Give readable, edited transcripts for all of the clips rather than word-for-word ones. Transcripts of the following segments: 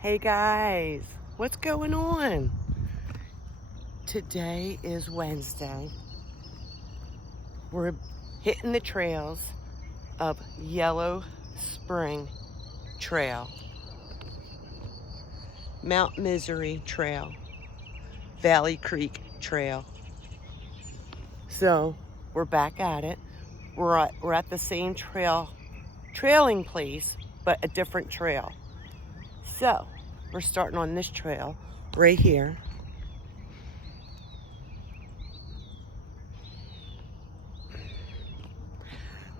Hey guys, what's going on? Today is Wednesday. We're hitting the trails of Yellow Spring Trail, Mount Misery Trail, Valley Creek Trail. So we're back at it. We're at the same trailing place, but a different trail. So we're starting on this trail right here.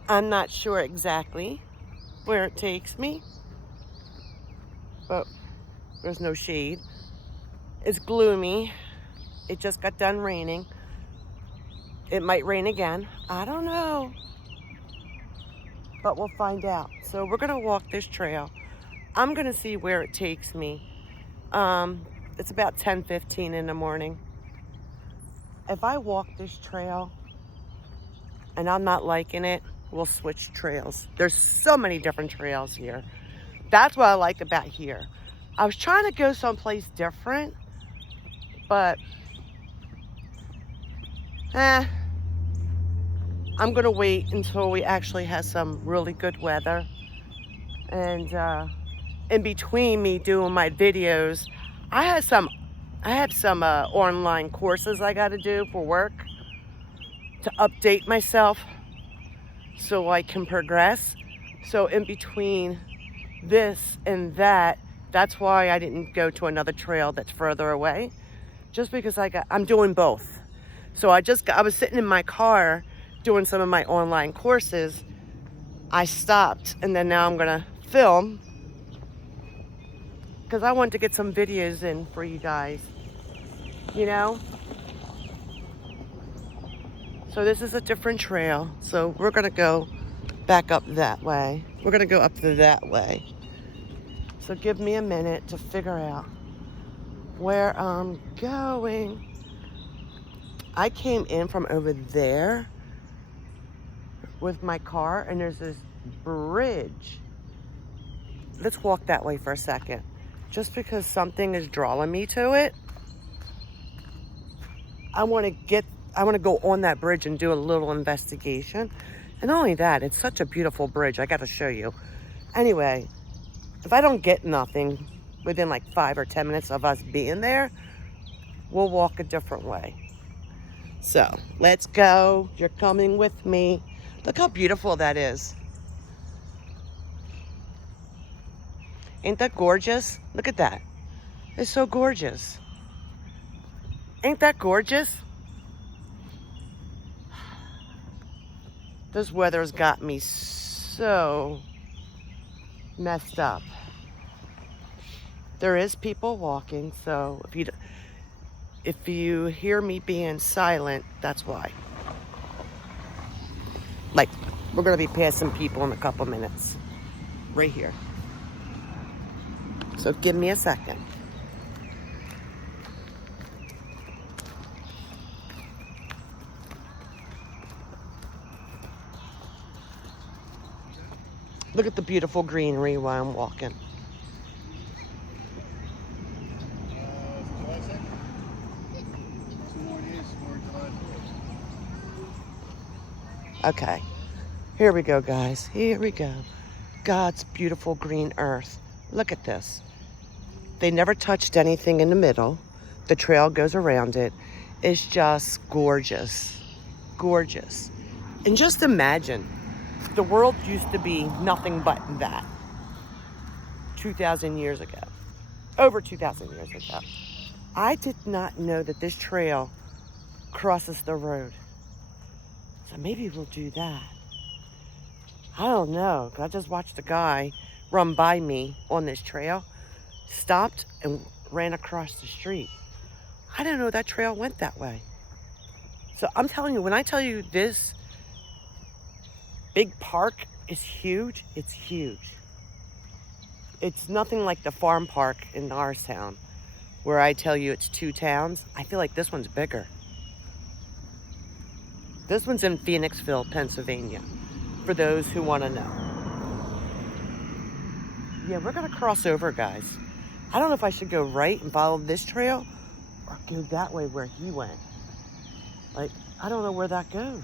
I'm not sure exactly where it takes me, but there's no shade. It's gloomy. It just got done raining. It might rain again. I don't know, but we'll find out. So we're gonna walk this trail. I'm gonna see where it takes me. It's about 10:15 in the morning. If I walk this trail and I'm not liking it, we'll switch trails. There's so many different trails here. That's what I like about here. I was trying to go someplace different, but I'm gonna wait until we actually have some really good weather. And in between me doing my videos, I have some online courses I got to do for work to update myself so I can progress. So in between this and that, that's why I didn't go to another trail that's further away, just because I'm doing both. So I was sitting in my car doing some of my online courses. I stopped, and then now I'm gonna film because I want to get some videos in for you guys, you know? So this is a different trail. So we're gonna go back up that way. We're gonna go up that way. So give me a minute to figure out where I'm going. I came in from over there with my car, and there's this bridge. Let's walk that way for a second. Just because something is drawing me to it, I want to go on that bridge and do a little investigation. And not only that, it's such a beautiful bridge. I got to show you. Anyway, if I don't get nothing within like 5 or 10 minutes of us being there, we'll walk a different way. So let's go. You're coming with me. Look how beautiful that is. Ain't that gorgeous? Look at that. It's so gorgeous. Ain't that gorgeous? This weather's got me so messed up. There is people walking, so if you hear me being silent, that's why. Like, we're gonna be passing people in a couple minutes. Right here. So give me a second. Look at the beautiful greenery while I'm walking. Okay, here we go, guys. Here we go. God's beautiful green earth. Look at this. They never touched anything in the middle. The trail goes around it. It's just gorgeous. Gorgeous. And just imagine, the world used to be nothing but that 2,000 years ago. Over 2,000 years ago. I did not know that this trail crosses the road. So maybe we'll do that. I don't know, 'cause I just watched a guy run by me on this trail, stopped and ran across the street. I didn't know that trail went that way. So I'm telling you, when I tell you this big park is huge, it's huge. It's nothing like the farm park in our town, where I tell you it's 2 towns. I feel like this one's bigger. This one's in Phoenixville, Pennsylvania, for those who want to know. Yeah, we're going to cross over, guys. I don't know if I should go right and follow this trail or go that way where he went. Like, I don't know where that goes.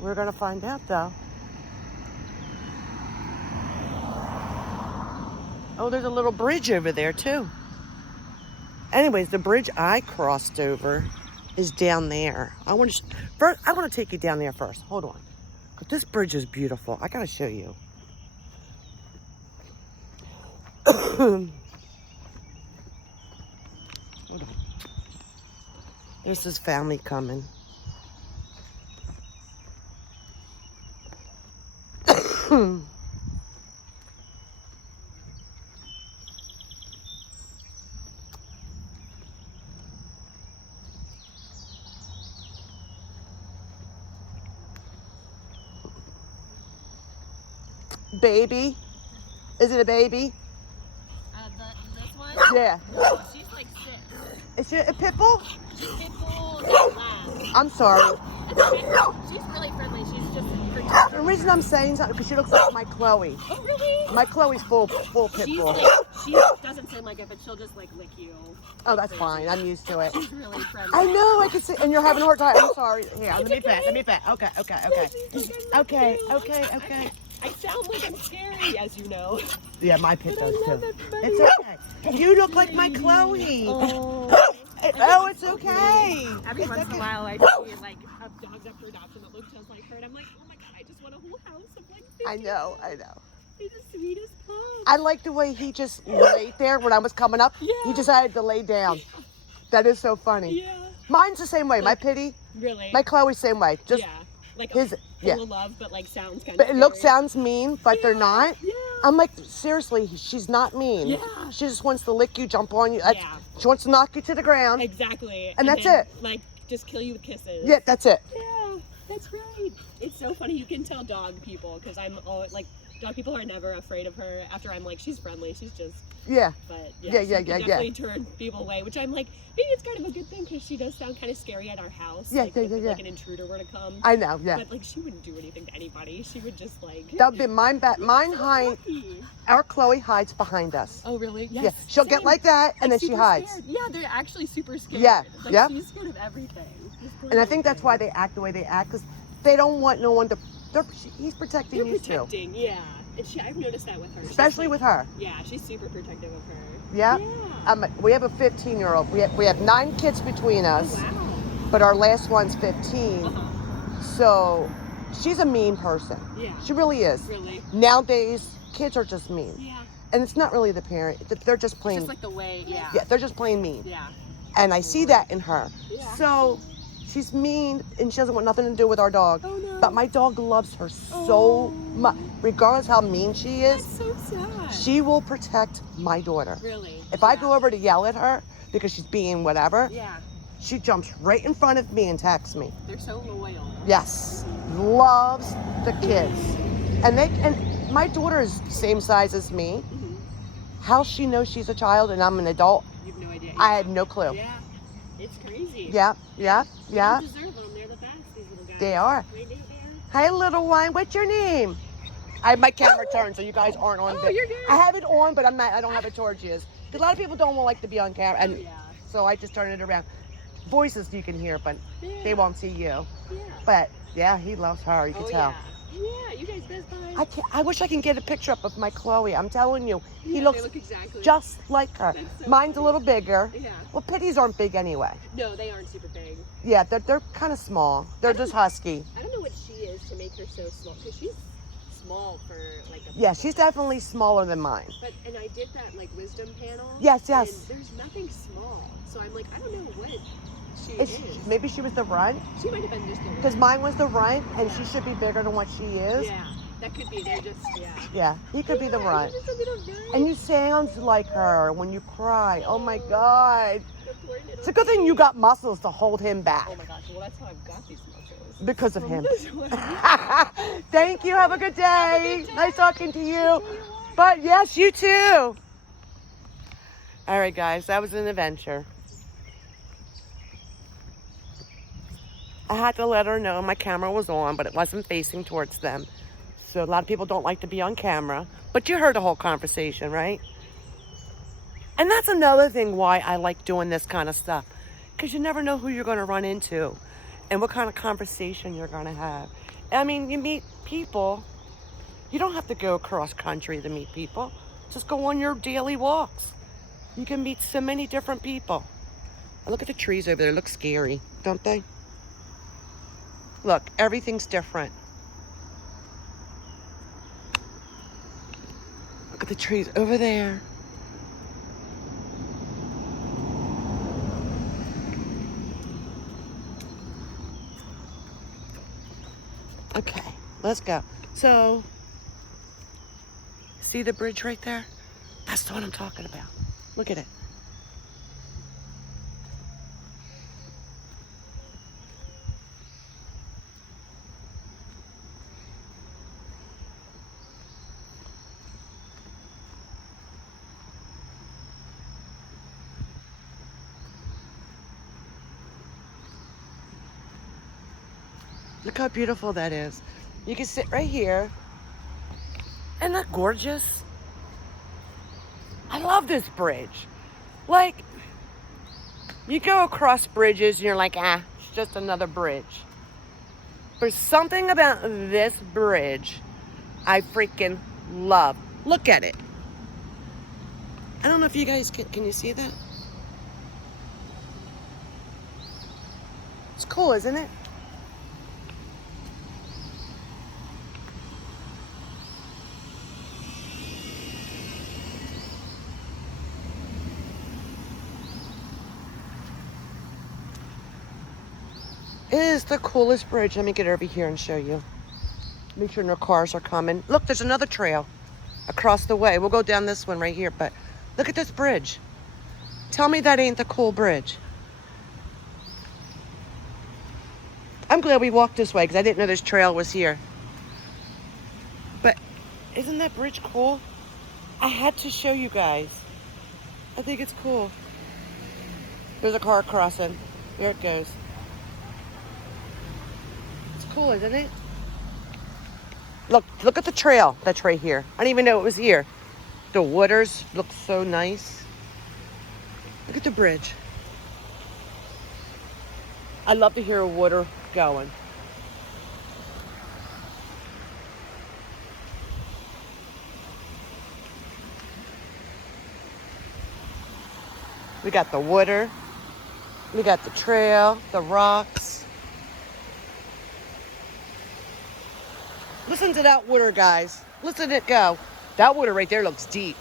We're gonna find out though. Oh, there's a little bridge over there too. Anyways, the bridge I crossed over is down there. I want to take you down there first. Hold on. 'Cause this bridge is beautiful. I gotta show you. Hold on. There's his family coming. Baby? Is it a baby? This one? Yeah. No, she's like 6. Is she a pit bull? She's pit bull and lab. I'm sorry. She's really friendly. She's just protective. The reason I'm saying something because she looks like my Chloe. Oh, really? My Chloe's full pit She's bull. like, she doesn't seem like it, but she'll just like lick you. Oh, that's fine. I'm used to it. She's really friendly. I know. I can see. And you're having a hard time. I'm sorry. Here, let me bet. Let me bet. Okay. I sound like I'm scary, as you know. Yeah, my pit does love too. it, buddy. It's okay. You look like my Chloe. Oh, it's okay. Every It's once in okay. a while, I see like dogs up for adoption that look just like her, and I'm like, oh my god, I just want a whole house of like 50. I know. He's the sweetest pup. I like the way he just laid there when I was coming up. Yeah. He decided to lay down. That is so funny. Yeah. Mine's the same way. My Pitty, Really? my Chloe's same way. Just yeah. Like his, full yeah. of love, but like sounds kind But of it looks, sounds mean, but they're not. Yeah. I'm like, seriously, she's not mean. Yeah. She just wants to lick you, jump on you. Yeah. She wants to knock you to the ground. Exactly. And that's then, it. Like, just kill you with kisses. Yeah, that's it. Yeah, that's right. It's so funny. You can tell dog people, because I'm all like, dog people are never afraid of her. After I'm like, she's friendly. She's just, Yeah. but Yeah, she can definitely turn people away, which I'm like, maybe it's kind of a good thing, because she does sound kind of scary at our house. Yeah, like, yeah, if, yeah, like an intruder were to come. I know, yeah. But like, she wouldn't do anything to anybody. She would just like. That'll be mine. Mine hide. Lucky. Our Chloe hides behind us. Oh really? Yes. Yeah, she'll get same. like that, and then she super hides. scared. Yeah, they're actually super scared. Yeah, Like, yeah. she's scared of everything. And I think that's why they act the way they act, because they don't want no one to. He's protecting They're you too, protecting, yeah. And I've noticed that with her. She's especially like- with her. Yeah, she's super protective of her. Yeah. Yeah. We have a 15-year-old. We have 9 kids between us, Oh, wow. but our last one's 15. Uh-huh. So she's a mean person. Yeah. She really is. Really? Nowadays, kids are just mean, Yeah. and it's not really the parent. They're just plain. Just like the way, yeah. Yeah, they're just plain mean. Yeah. And I see that in her. Yeah. So she's mean, and she doesn't want nothing to do with our dog. Oh no. But my dog loves her so Oh. much. Regardless how mean she is, That's so sad. she will protect my daughter. Really? If I go over to yell at her because she's being whatever, Yeah. she jumps right in front of me and attacks me. They're so loyal. Yes, loves the kids. And my daughter is the same size as me. Mm-hmm. How she knows she's a child and I'm an adult, You have no idea. I had no clue. Yeah. It's crazy. Yeah. They deserve them. They're the best, these little guys. They are. They do, Hi, little one. What's your name? I have my camera turned, so you guys aren't on. Oh, you're good. I have it on, but I don't have it towards you. 'Cause a lot of people don't like to be on camera, and Oh, yeah. so I just turn it around. Voices you can hear, but they won't see you. Yeah. But yeah, he loves her. You can tell. Yeah. Yeah, you guys best buds. I can't. I wish I can get a picture up of my Chloe. I'm telling you, he Yeah, looks they look exactly just like her. That's so Mine's a little bigger. Yeah. Well, pitties aren't big anyway. No, they aren't super big. Yeah, they're kind of small. They're just husky. I don't know what she is to make her so small, because she's small for like a. Yeah, she's definitely smaller than mine. But and I did that like wisdom panel. Yes, yes. And there's nothing small, so I'm like, I don't know what she It's, is. maybe she was the runt, She might have been just the one. because mine was the runt, and she should be bigger than what she is. Yeah, that could be. They're just Yeah, he could be the Yeah, runt. you're just a little guy. And you sound like her when you cry. Oh my God. The poor little It's a good thing you got muscles to hold him back Oh my gosh, well that's how I've got these muscles. because of him. This one. Thank you. Have a good day. good day. Nice talking to you. But yes, you too. All right, guys, that was an adventure. I had to let her know my camera was on, but it wasn't facing towards them. So a lot of people don't like to be on camera. But you heard the whole conversation, right? And that's another thing why I like doing this kind of stuff. Because you never know who you're going to run into and what kind of conversation you're going to have. I mean, you meet people. You don't have to go across country to meet people. Just go on your daily walks. You can meet so many different people. Look at the trees over there. Look scary, don't they? Look, everything's different. Look at the trees over there. Okay, let's go. So, see the bridge right there? That's the one I'm talking about. Look at it. Look how beautiful that is. You can sit right here. Isn't that gorgeous? I love this bridge. Like, you go across bridges and you're like, it's just another bridge. There's something about this bridge I freaking love. Look at it. I don't know if you guys can you see that? It's cool, isn't it? It is the coolest bridge. Let me get over here and show you. Make sure no cars are coming. Look, there's another trail across the way. We'll go down this one right here, but look at this bridge. Tell me that ain't the cool bridge. I'm glad we walked this way because I didn't know this trail was here. But isn't that bridge cool? I had to show you guys. I think it's cool. There's a car crossing. There it goes. It's cool, isn't it? Look at the trail that's right here. I didn't even know it was here. The waters look so nice. Look at the bridge. I love to hear a water going. We got the water. We got the trail, the rocks. Listen to that water, guys. Listen to it go. That water right there looks deep.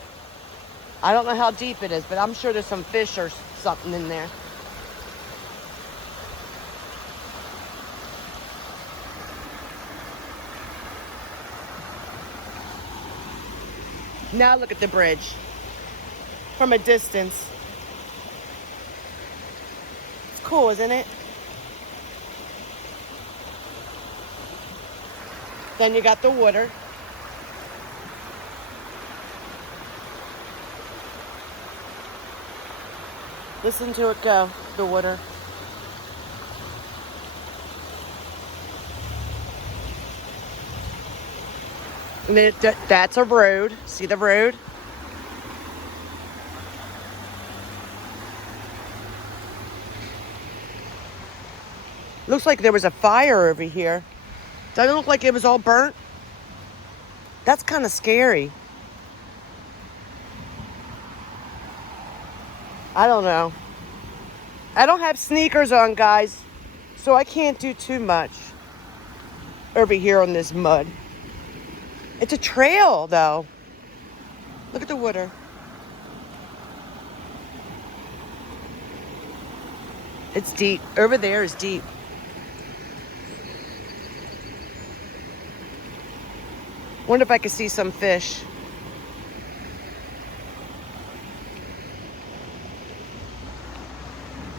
I don't know how deep it is, but I'm sure there's some fish or something in there. Now look at the bridge from a distance. It's cool, isn't it? Then you got the water. Listen to it go, the water. And then that's a road. See the road? Looks like there was a fire over here. Doesn't it look like it was all burnt? That's kind of scary. I don't know. I don't have sneakers on, guys, so I can't do too much over here on this mud. It's a trail, though. Look at the water. It's deep. Over there is deep. Wonder if I could see some fish.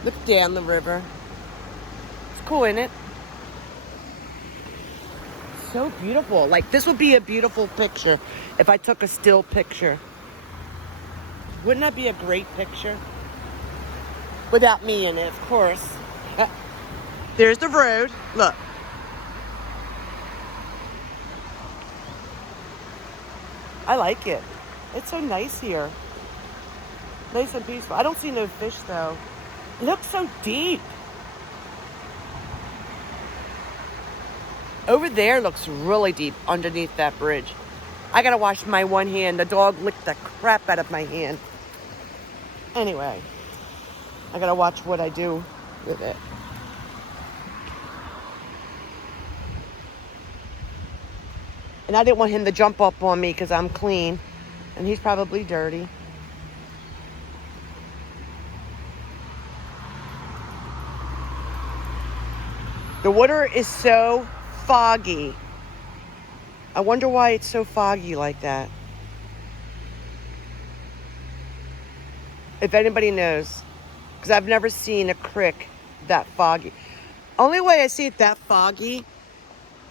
Look down the river. It's cool, isn't it? So beautiful. Like, this would be a beautiful picture if I took a still picture. Wouldn't that be a great picture? Without me in it, of course. There's the road. Look. I like it. It's so nice here. Nice and peaceful. I don't see no fish though. It looks so deep. Over there looks really deep underneath that bridge. I gotta wash my one hand. The dog licked the crap out of my hand. Anyway, I gotta watch what I do with it. And I didn't want him to jump up on me because I'm clean. And he's probably dirty. The water is so foggy. I wonder why it's so foggy like that. If anybody knows. Because I've never seen a creek that foggy. Only way I see it that foggy,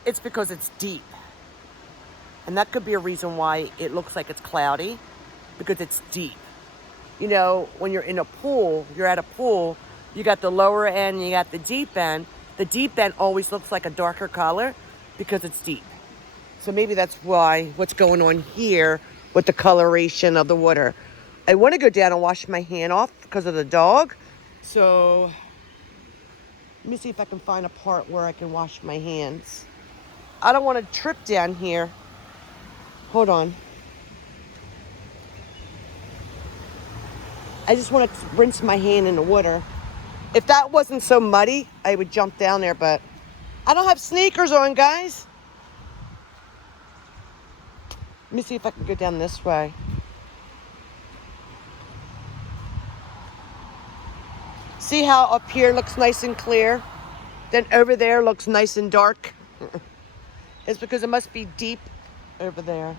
it's because it's deep. And that could be a reason why it looks like it's cloudy. Because it's deep. You know, when you're in a pool, you're at a pool, you got the lower end and you got the deep end. The deep end always looks like a darker color because it's deep. So maybe that's why what's going on here with the coloration of the water. I want to go down and wash my hand off because of the dog. So let me see if I can find a part where I can wash my hands. I don't want to trip down here. Hold on. I just want to rinse my hand in the water. If that wasn't so muddy, I would jump down there, but I don't have sneakers on, guys. Let me see if I can go down this way. See how up here looks nice and clear? Then over there looks nice and dark? It's because it must be deep over there.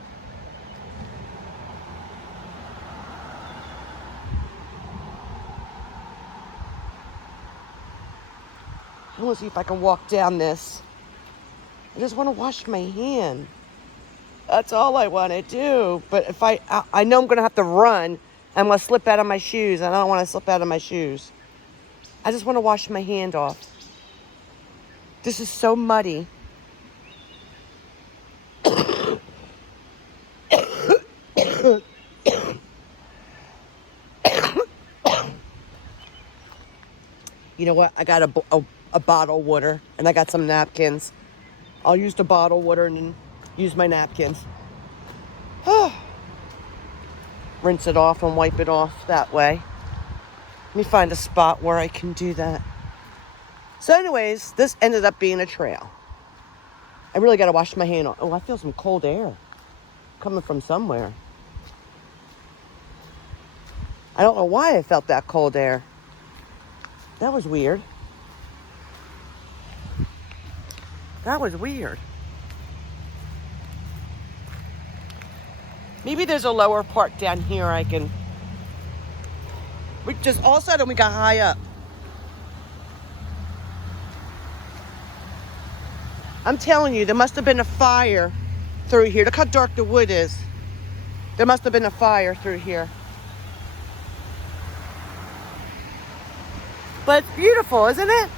I want to see if I can walk down this. I just want to wash my hand. That's all I want to do. But if I know I'm going to have to run. I'm going to slip out of my shoes. And I don't want to slip out of my shoes. I just want to wash my hand off. This is so muddy. You know what? I got a bottle of water and I got some napkins. I'll use the bottle of water and then use my napkins. Rinse it off and wipe it off that way. Let me find a spot where I can do that. So anyways, this ended up being a trail. I really got to wash my hand off. Oh, I feel some cold air coming from somewhere. I don't know why I felt that cold air. That was weird. That was weird. Maybe there's a lower part down here I can... We just all of a sudden we got high up. I'm telling you, there must have been a fire through here. Look how dark the wood is. There must have been a fire through here. But it's beautiful, isn't it?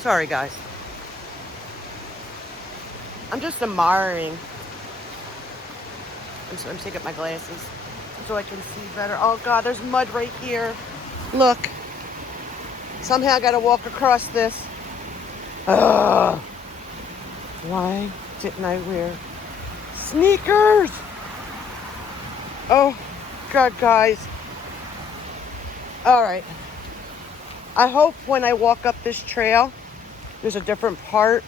Sorry, guys. I'm just admiring. I'm taking my glasses so I can see better. Oh, God, there's mud right here. Look. Somehow I got to walk across this. Ugh. Why didn't I wear sneakers? Oh, God, guys. All right. I hope when I walk up this trail, there's a different part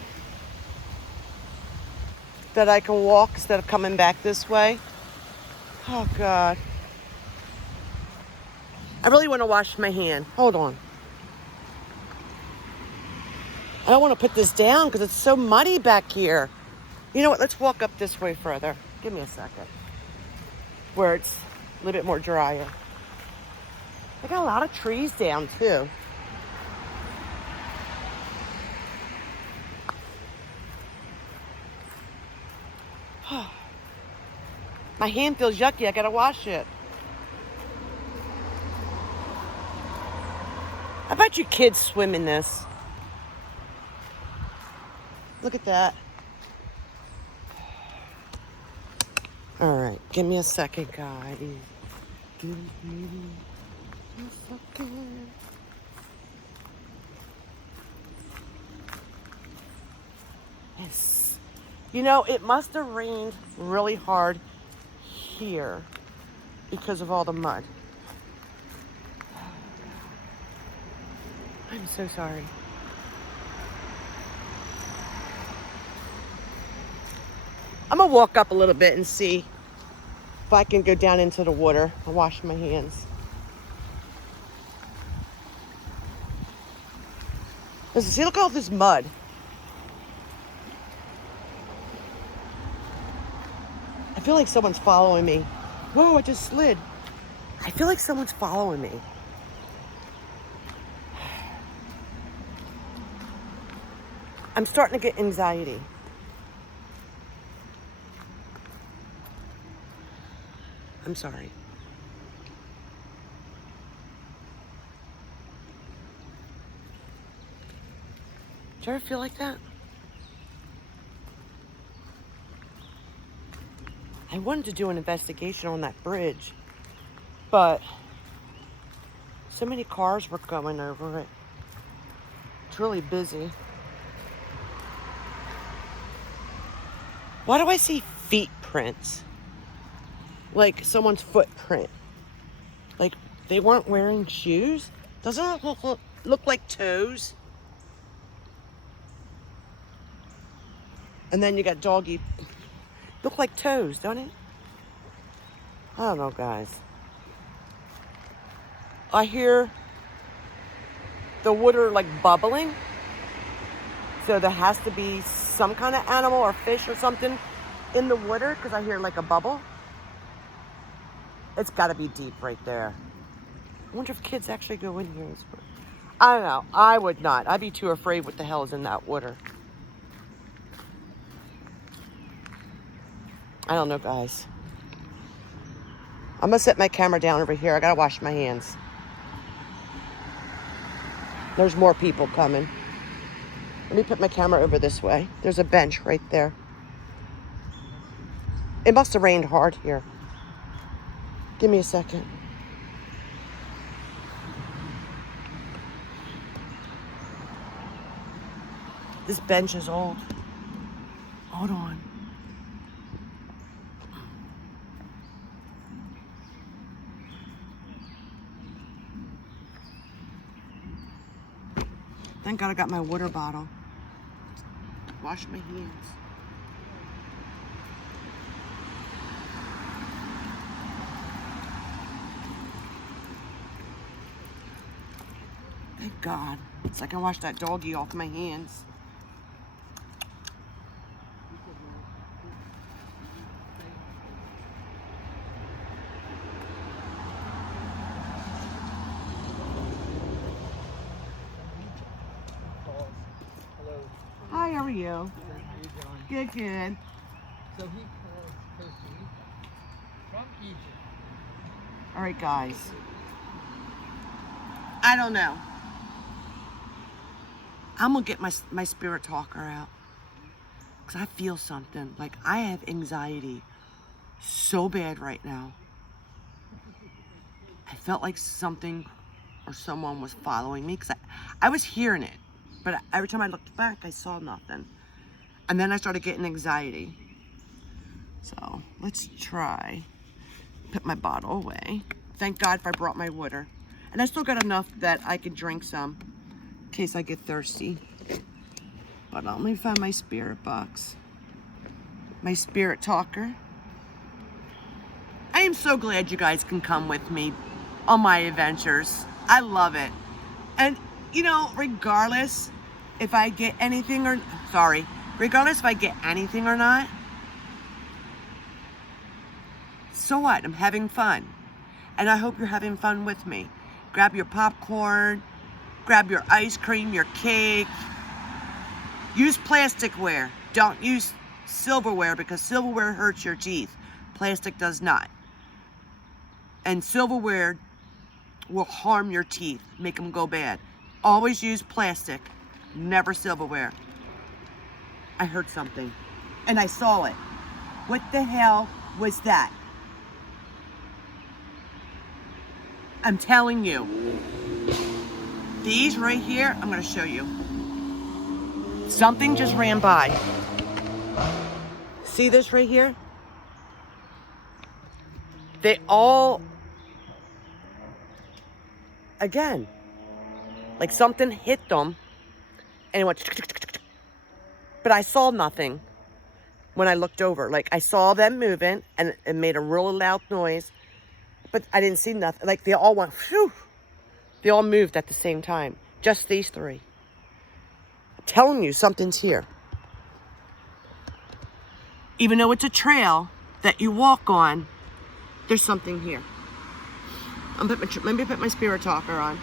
that I can walk instead of coming back this way. Oh, God. I really want to wash my hand. Hold on. I don't want to put this down because it's so muddy back here. You know what? Let's walk up this way further. Give me a second. Where it's a little bit more drier. I got a lot of trees down, too. My hand feels yucky. I gotta wash it. I bet you kids swim in this. Look at that. All right, give me a second, guys. Give me a second. Yes. You know, it must have rained really hard here because of all the mud. I'm so sorry. I'm gonna walk up a little bit and see if I can go down into the water and wash my hands. Listen, see, look at all this mud. I feel like someone's following me. Whoa, I just slid. I feel like someone's following me. I'm starting to get anxiety. I'm sorry. Do you ever feel like that? I wanted to do an investigation on that bridge, but so many cars were going over it. It's really busy. Why do I see feet prints? Like someone's footprint. Like they weren't wearing shoes? Doesn't it look like toes? And then you got doggy. Look like toes, don't it? I don't know, guys. I hear the water like bubbling. So there has to be some kind of animal or fish or something in the water because I hear like a bubble. It's got to be deep right there. I wonder if kids actually go in here. I don't know. I would not. I'd be too afraid what the hell is in that water. I don't know, guys. I'm going to set my camera down over here. I got to wash my hands. There's more people coming. Let me put my camera over this way. There's a bench right there. It must have rained hard here. Give me a second. This bench is old. Hold on. Thank God I got my water bottle. Wash my hands. Thank God. It's like I washed that doggy off my hands. Hi, how are you? Good, good. So he calls Costa Rica from Egypt. All right, guys. I don't know. I'm gonna get my spirit talker out because I feel something. Like I have anxiety so bad right now. I felt like something or someone was following me because I was hearing it, but every time I looked back, I saw nothing. And then I started getting anxiety. So let's try. Put my bottle away. Thank God I brought my water. And I still got enough that I could drink some in case I get thirsty. But let me find my spirit box. My spirit talker. I am so glad you guys can come with me on my adventures. I love it. And, you know, regardless if I get anything or... regardless if I get anything or not, so what? I'm having fun. And I hope you're having fun with me. Grab your popcorn, grab your ice cream, your cake. Use plasticware. Don't use silverware because silverware hurts your teeth. Plastic does not. And silverware will harm your teeth, make them go bad. Always use plastic, never silverware. I heard something, and I saw it. What the hell was that? I'm telling you. These right here, I'm gonna show you. Something just ran by. See this right here? They all, again, like something hit them and it went, but I saw nothing when I looked over. Like I saw them moving and it made a really loud noise, but I didn't see nothing. Like they all went, phew. They all moved at the same time. Just these three. I'm telling you, something's here. Even though it's a trail that you walk on, there's something here. Let me put my spirit talker on.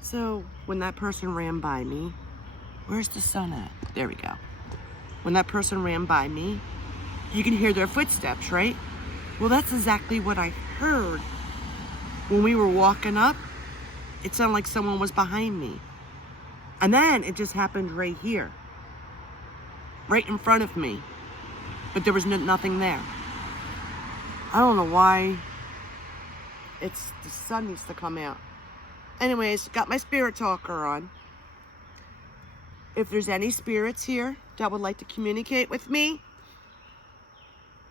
So when that person ran by me, where's the sun at? There we go. When that person ran by me, you can hear their footsteps, right? Well, that's exactly what I heard. When we were walking up, it sounded like someone was behind me. And then it just happened right here. Right in front of me. But there was nothing there. I don't know why. The sun needs to come out. Anyways, got my spirit talker on. If there's any spirits here that would like to communicate with me,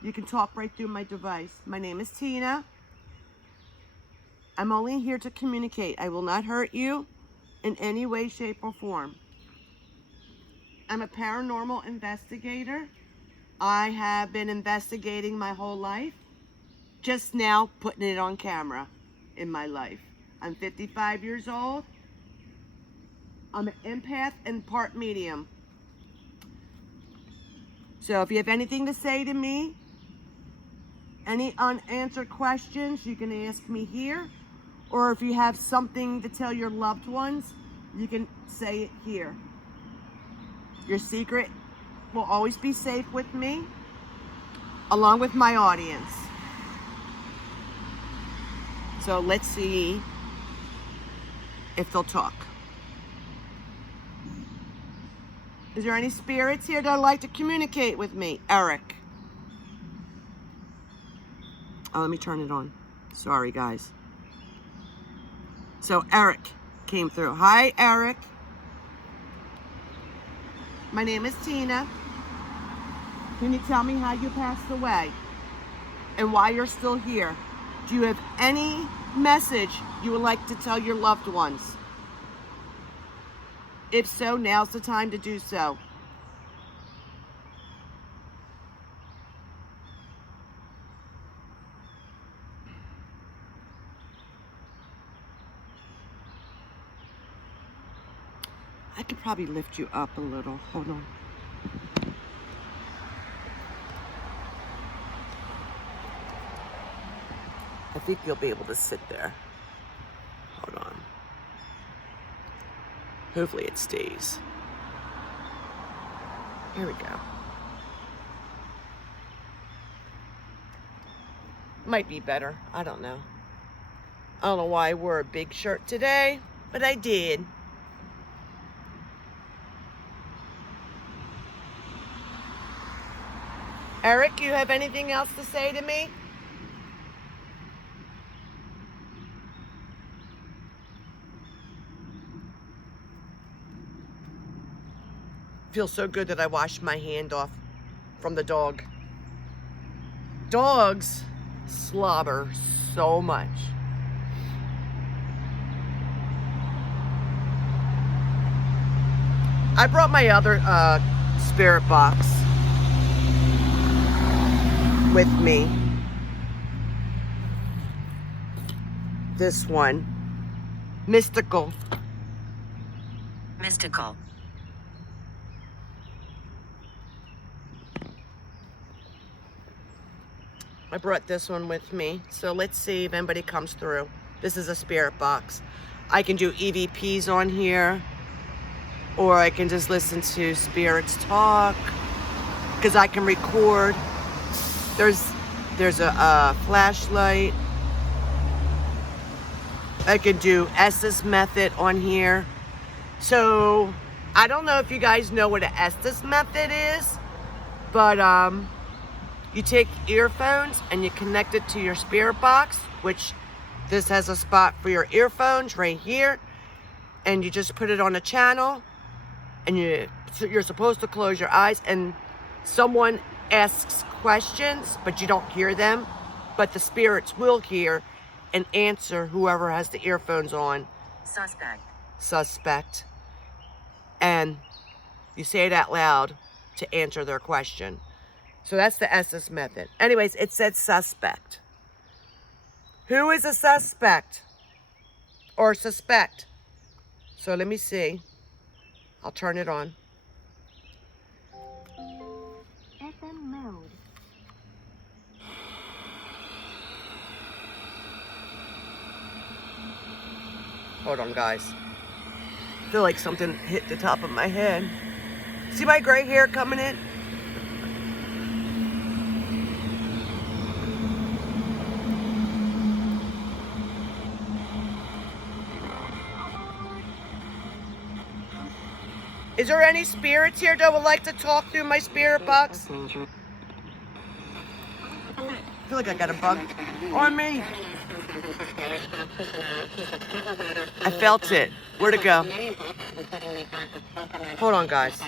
you can talk right through my device. My name is Tina. I'm only here to communicate. I will not hurt you in any way, shape, or form. I'm a paranormal investigator. I have been investigating my whole life. Just now putting it on camera in my life. I'm 55 years old. I'm an empath and part medium. So if you have anything to say to me, any unanswered questions, you can ask me here. Or if you have something to tell your loved ones, you can say it here. Your secret will always be safe with me, along with my audience. So let's see if they'll talk. Is there any spirits here that would like to communicate with me? Eric. Oh, let me turn it on. Sorry, guys. So Eric came through. Hi, Eric. My name is Tina. Can you tell me how you passed away and why you're still here? Do you have any message you would like to tell your loved ones? If so, now's the time to do so. I could probably lift you up a little. Hold on. I think you'll be able to sit there. Hold on. Hopefully it stays. Here we go. Might be better. I don't know. I don't know why I wore a big shirt today, but I did. Eric, you have anything else to say to me? Feels so good that I washed my hand off from the dog. Dogs slobber so much. I brought my other spirit box with me. This one, Mystical. Mystical. I brought this one with me, so let's see if anybody comes through. This is a spirit box. I can do EVPs on here, or I can just listen to spirits talk, because I can record. There's a flashlight. I can do Estes method on here. So I don't know if you guys know what an Estes method is, but you take earphones and you connect it to your spirit box, which this has a spot for your earphones right here, and you just put it on a channel, and you're supposed to close your eyes, and someone asks questions, but you don't hear them, but the spirits will hear and answer whoever has the earphones on. Suspect. And you say it out loud to answer their question. So that's the Estes method. Anyways, it said suspect. Who is a suspect? Or suspect? So let me see. I'll turn it on. FM mode. Hold on, guys. I feel like something hit the top of my head. See my gray hair coming in? Is there any spirits here that would like to talk through my spirit box? I feel like I got a bug on me. I felt it. Where'd it go? Hold on, guys.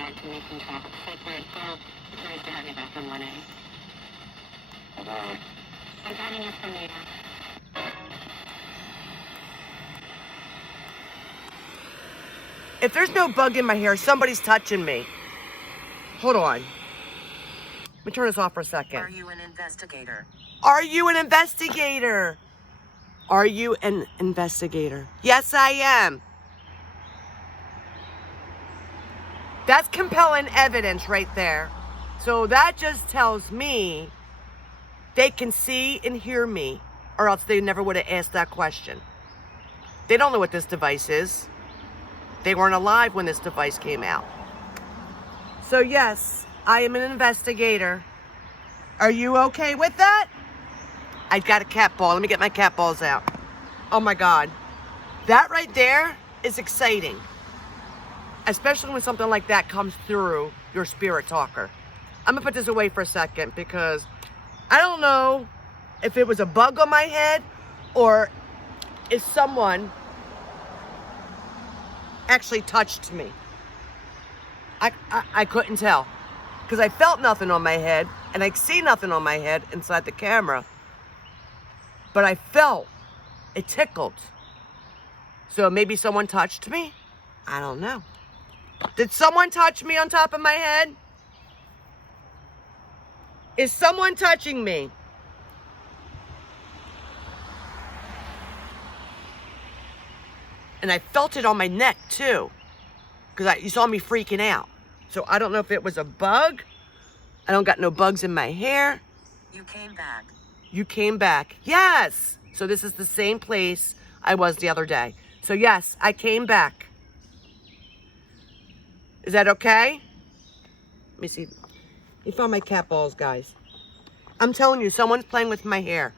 If there's no bug in my hair, somebody's touching me. Hold on. Let me turn this off for a second. Are you an investigator? Are you an investigator? Are you an investigator? Yes, I am. That's compelling evidence right there. So that just tells me they can see and hear me, or else they never would have asked that question. They don't know what this device is. They weren't alive when this device came out. So yes, I am an investigator. Are you okay with that? I got a cat ball. Let me get my cat balls out. Oh my God. That right there is exciting. Especially when something like that comes through your spirit talker. I'm gonna put this away for a second because I don't know if it was a bug on my head or if someone actually touched me. I couldn't tell because I felt nothing on my head and I see nothing on my head inside the camera, but I felt it tickled. So maybe someone touched me? I don't know. Did someone touch me on top of my head? Is someone touching me? And I felt it on my neck too, because you saw me freaking out. So I don't know if it was a bug. I don't got no bugs in my hair. You came back. You came back. Yes. So this is the same place I was the other day. So yes, I came back. Is that okay? Let me see. You found my cat balls, guys. I'm telling you, someone's playing with my hair.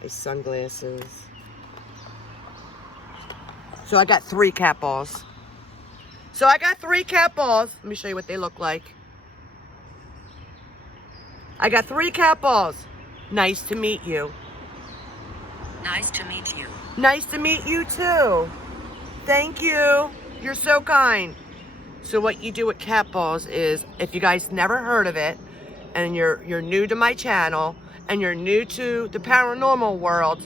My sunglasses. So I got 3 cat balls. Let me show you what they look like. I got 3 cat balls. Nice to meet you. Nice to meet you. Nice to meet you too. Thank you. You're so kind. So what you do with cat balls is, if you guys never heard of it, and you're new to my channel, and you're new to the paranormal world,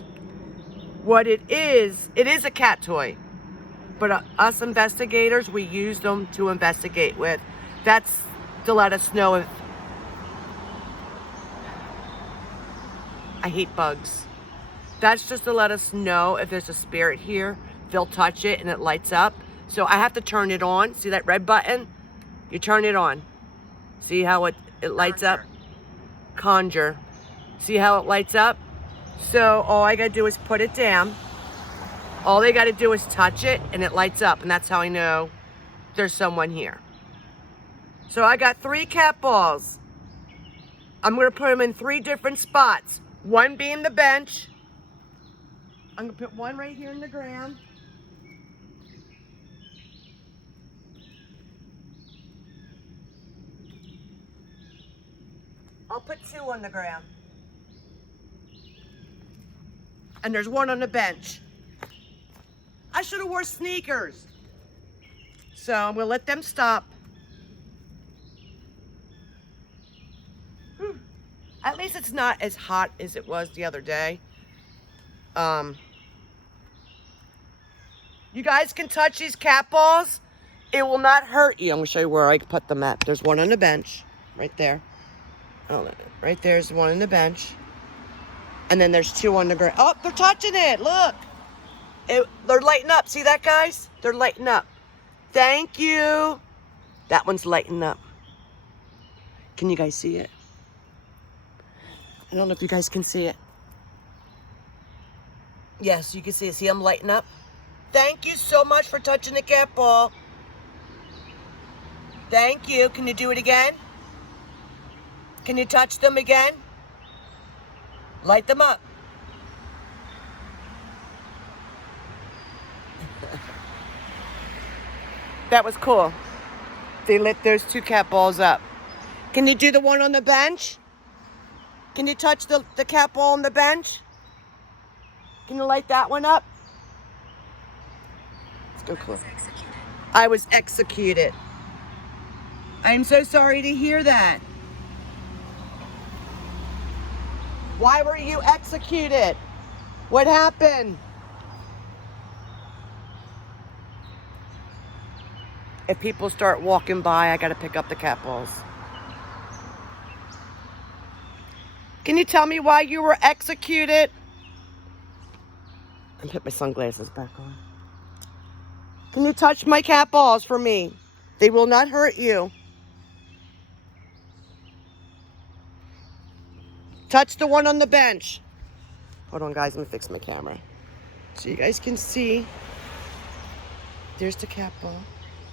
what it is a cat toy. But us investigators, we use them to investigate with. That's to let us know if... I hate bugs. That's just to let us know if there's a spirit here. They'll touch it and it lights up. So I have to turn it on. See that red button? You turn it on. See how it lights up? Conjure. See how it lights up? So all I gotta do is put it down. All they gotta do is touch it and it lights up. And that's how I know there's someone here. So I got 3 cat balls. I'm gonna put them in 3 different spots. One being the bench. I'm gonna put one right here in the ground. I'll put 2 on the ground. And there's one on the bench. I should have wore sneakers. So I'm gonna let them stop. At least it's not as hot as it was the other day. You guys can touch these cat balls. It will not hurt you. I'm gonna show you where I can put them at. There's one on the bench, right there. Oh, right there's one on the bench. And then there's 2 on the ground. Oh, they're touching it, look. They're lighting up, see that, guys? They're lighting up. Thank you. That one's lighting up. Can you guys see it? I don't know if you guys can see it. Yes, you can see it. See them lighting up? Thank you so much for touching the cat ball. Thank you. Can you do it again? Can you touch them again? Light them up. That was cool. They lit those 2 cat balls up. Can you do the one on the bench? Can you touch the cat ball on the bench? Can you light that one up? Let's go close. I was executed. I am so sorry to hear that. Why were you executed? What happened? If people start walking by, I gotta pick up the cat balls. Can you tell me why you were executed? And put my sunglasses back on. Can you touch my cat balls for me? They will not hurt you. Touch the one on the bench. Hold on, guys. Let me fix my camera so you guys can see. There's the cat ball.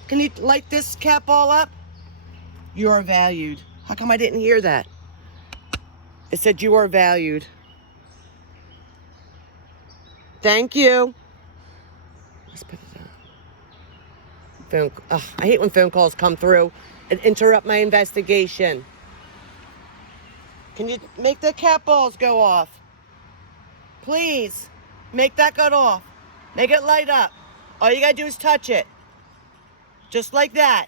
Can you light this cat ball up? You are valued. How come I didn't hear that? It said you are valued. Thank you. Let's put it down. I hate when phone calls come through and interrupt my investigation. Can you make the cat balls go off? Please, make that go off. Make it light up. All you gotta do is touch it. Just like that.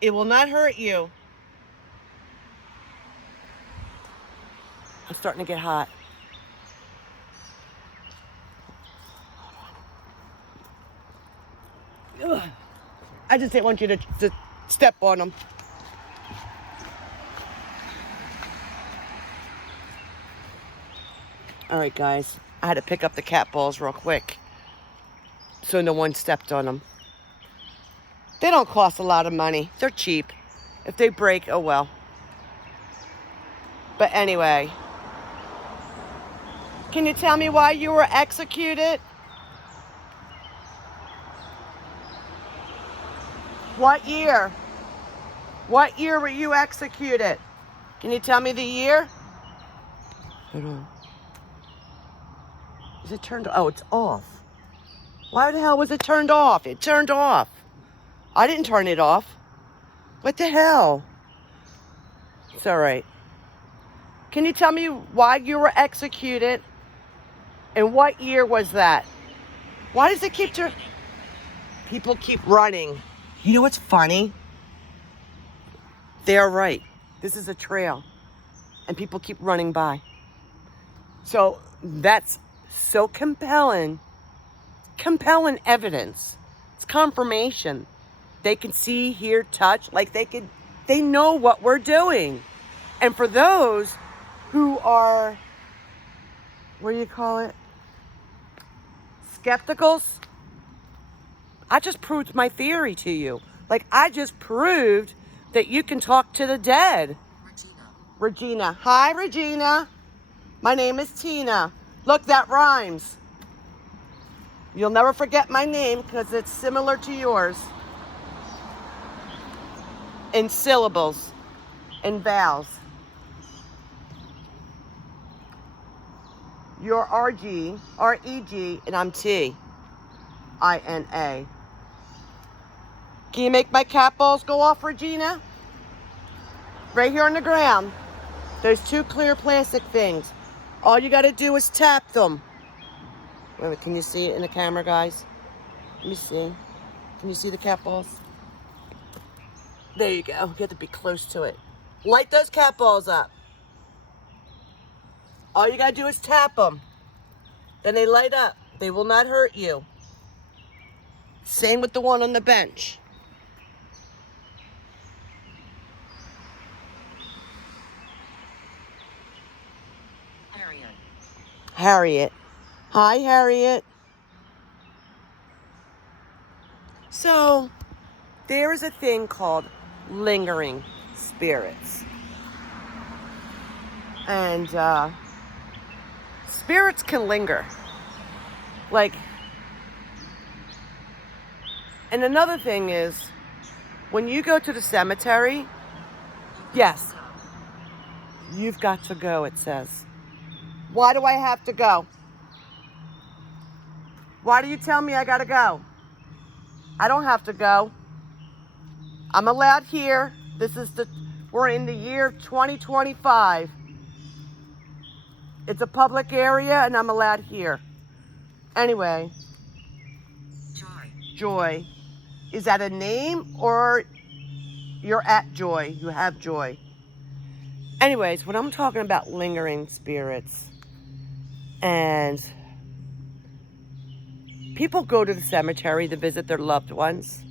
It will not hurt you. I'm starting to get hot. Ugh. I just didn't want you to step on them. All right, guys. I had to pick up the cat balls real quick so no one stepped on them. They don't cost a lot of money. They're cheap. If they break, oh well. But anyway, can you tell me why you were executed? What year? What year were you executed? Can you tell me the year? Hold on. Is it turned? Oh, it's off. Why the hell was it turned off? It turned off. I didn't turn it off. What the hell? It's all right. Can you tell me why you were executed? And what year was that? Why does it keep people keep running? You know what's funny? They're right. This is a trail. And people keep running by. So that's so compelling evidence. It's confirmation. They can see, hear, touch, like they know what we're doing. And for those who are what do you call it? Skepticals. I just proved my theory to you. Like, I just proved that you can talk to the dead. Regina. Hi, Regina. My name is Tina. Look, that rhymes. You'll never forget my name because it's similar to yours. In syllables. In vowels. You're RG, R-E-G, and I'm T-I-N-A. Can you make my cat balls go off, Regina? Right here on the ground. There's two clear plastic things. All you got to do is tap them. Wait a minute, can you see it in the camera, guys? Let me see. Can you see the cat balls? There you go. You have to be close to it. Light those cat balls up. All you got to do is tap them. Then they light up. They will not hurt you. Same with the one on the bench. Harriet. Hi, Harriet. So, there is a thing called lingering spirits. And spirits can linger. Like, and another thing is, when you go to the cemetery, yes, you've got to go, it says. Why do I have to go? Why do you tell me I gotta go? I don't have to go. I'm allowed here. We're in the year 2025. It's a public area and I'm allowed here. Anyway. Joy. Is that a name or you're at Joy? You have Joy. Anyways, when I'm talking about lingering spirits, and people go to the cemetery to visit their loved ones,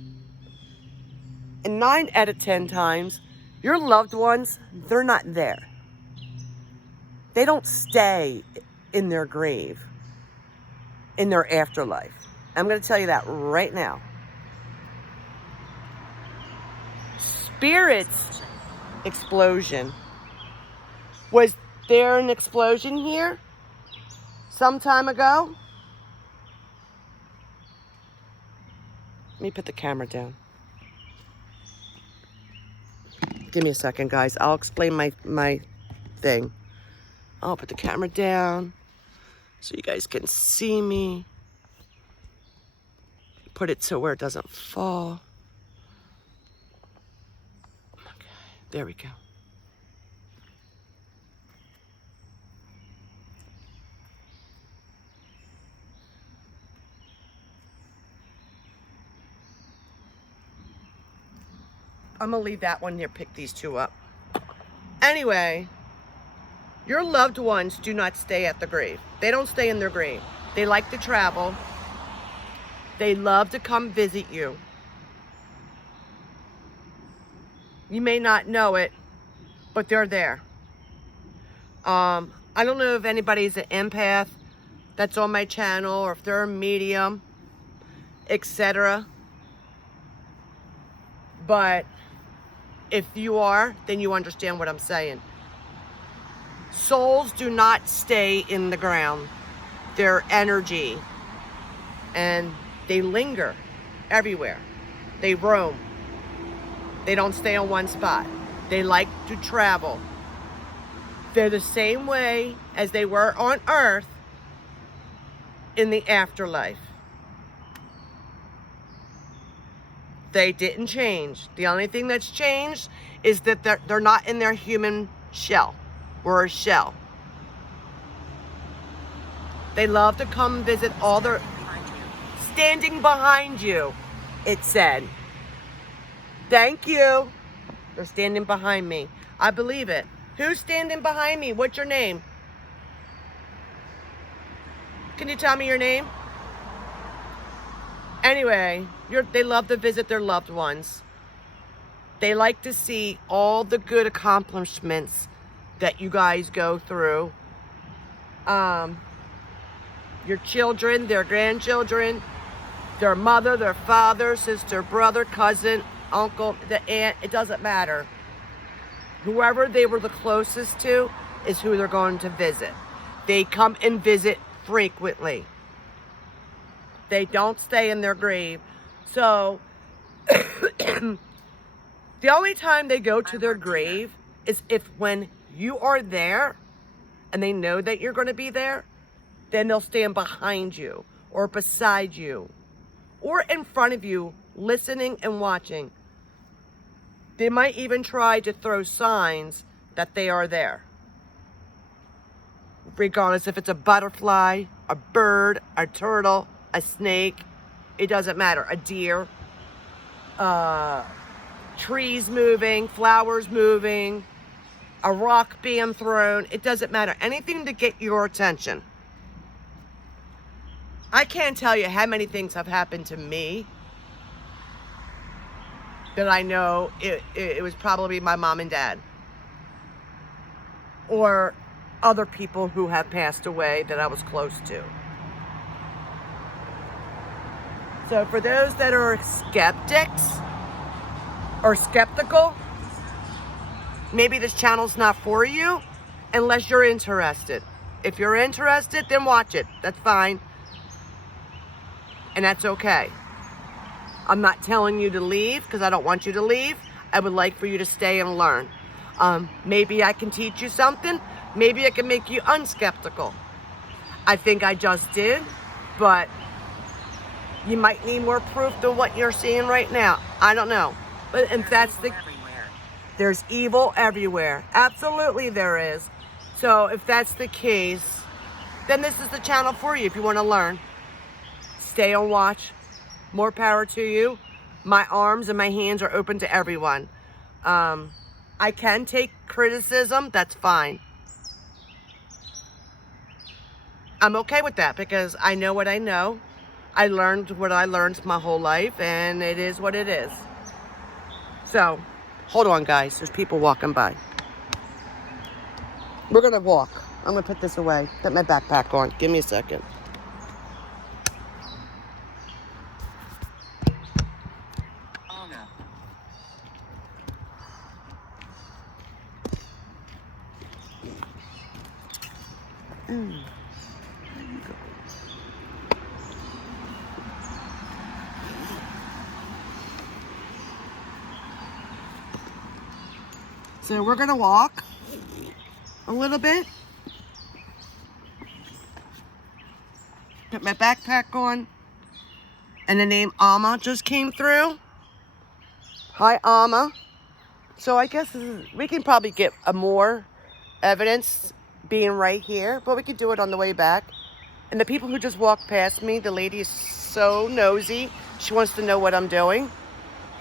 and 9 out of 10 times, your loved ones, they're not there. They don't stay in their grave, in their afterlife. I'm going to tell you that right now. Spirits explosion. Was there an explosion here some time ago? Let me put the camera down. Give me a second, guys. I'll explain my thing. I'll put the camera down so you guys can see me. Put it so where it doesn't fall. Okay, there we go. I'm gonna leave that one here, pick these two up. Anyway, your loved ones do not stay at the grave. They don't stay in their grave. They like to travel. They love to come visit you. You may not know it, but they're there. I don't know if anybody's an empath that's on my channel or if they're a medium, etc. But if you are, then you understand what I'm saying. Souls do not stay in the ground. They're energy. And they linger everywhere. They roam. They don't stay on one spot. They like to travel. They're the same way as they were on Earth in the afterlife. They didn't change. The only thing that's changed is that they're not in their human shell. We're a shell. They love to come visit all their... Standing behind you, it said. Thank you. They're standing behind me. I believe it. Who's standing behind me? What's your name? Can you tell me your name? Anyway, they love to visit their loved ones. They like to see all the good accomplishments that you guys go through. your children, their grandchildren, their mother, their father, sister, brother, cousin, uncle, the aunt, it doesn't matter. Whoever they were the closest to is who they're going to visit. They come and visit frequently. They don't stay in their grave. So, the only time they go to their grave is if when you are there and they know that you're going to be there, then they'll stand behind you or beside you or in front of you, listening and watching. They might even try to throw signs that they are there. Regardless if it's a butterfly, a bird, a turtle, a snake, it doesn't matter. A deer, trees moving, flowers moving, a rock being thrown, it doesn't matter. Anything to get your attention. I can't tell you how many things have happened to me that I know it was probably my mom and dad. Or other people who have passed away that I was close to. So for those that are skeptics or skeptical, maybe this channel's not for you unless you're interested. If you're interested, then watch it. That's fine. And that's okay. I'm not telling you to leave because I don't want you to leave. I would like for you to stay and learn. Maybe I can teach you something. Maybe I can make you unskeptical. I think I just did, but you might need more proof than what you're seeing right now. I don't know. But if that's the... There's evil everywhere. Absolutely there is. So if that's the case, then this is the channel for you if you want to learn. Stay on watch. More power to you. My arms and my hands are open to everyone. I can take criticism. That's fine. I'm okay with that because I know what I know. I learned what I learned my whole life, and it is what it is. So, hold on, guys. There's people walking by. We're going to walk. I'm going to put this away. Put my backpack on. Give me a second. So we're gonna walk a little bit. Put my backpack on. And the name Alma just came through. Hi, Alma. So I guess we can probably get a more evidence being right here, but we could do it on the way back. And the people who just walked past me, the lady is so nosy. She wants to know what I'm doing.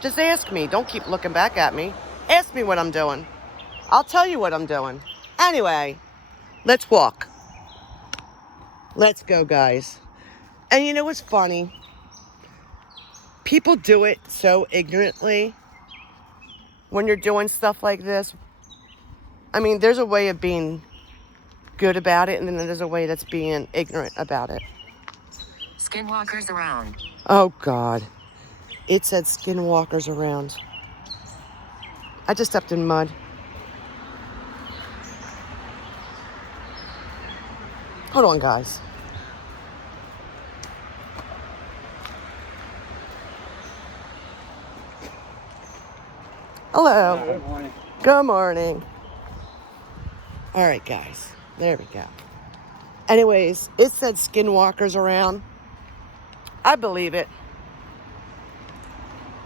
Just ask me. Don't keep looking back at me. Ask me what I'm doing. I'll tell you what I'm doing. Anyway, let's walk. Let's go, guys. And you know what's funny? People do it so ignorantly when you're doing stuff like this. I mean, there's a way of being good about it, and then there's a way that's being ignorant about it. Skinwalkers around. Oh, God. It said skinwalkers around. I just stepped in mud. Hold on, guys. Hello. Good morning. Good morning. All right, guys. There we go. Anyways, it said skinwalkers around. I believe it.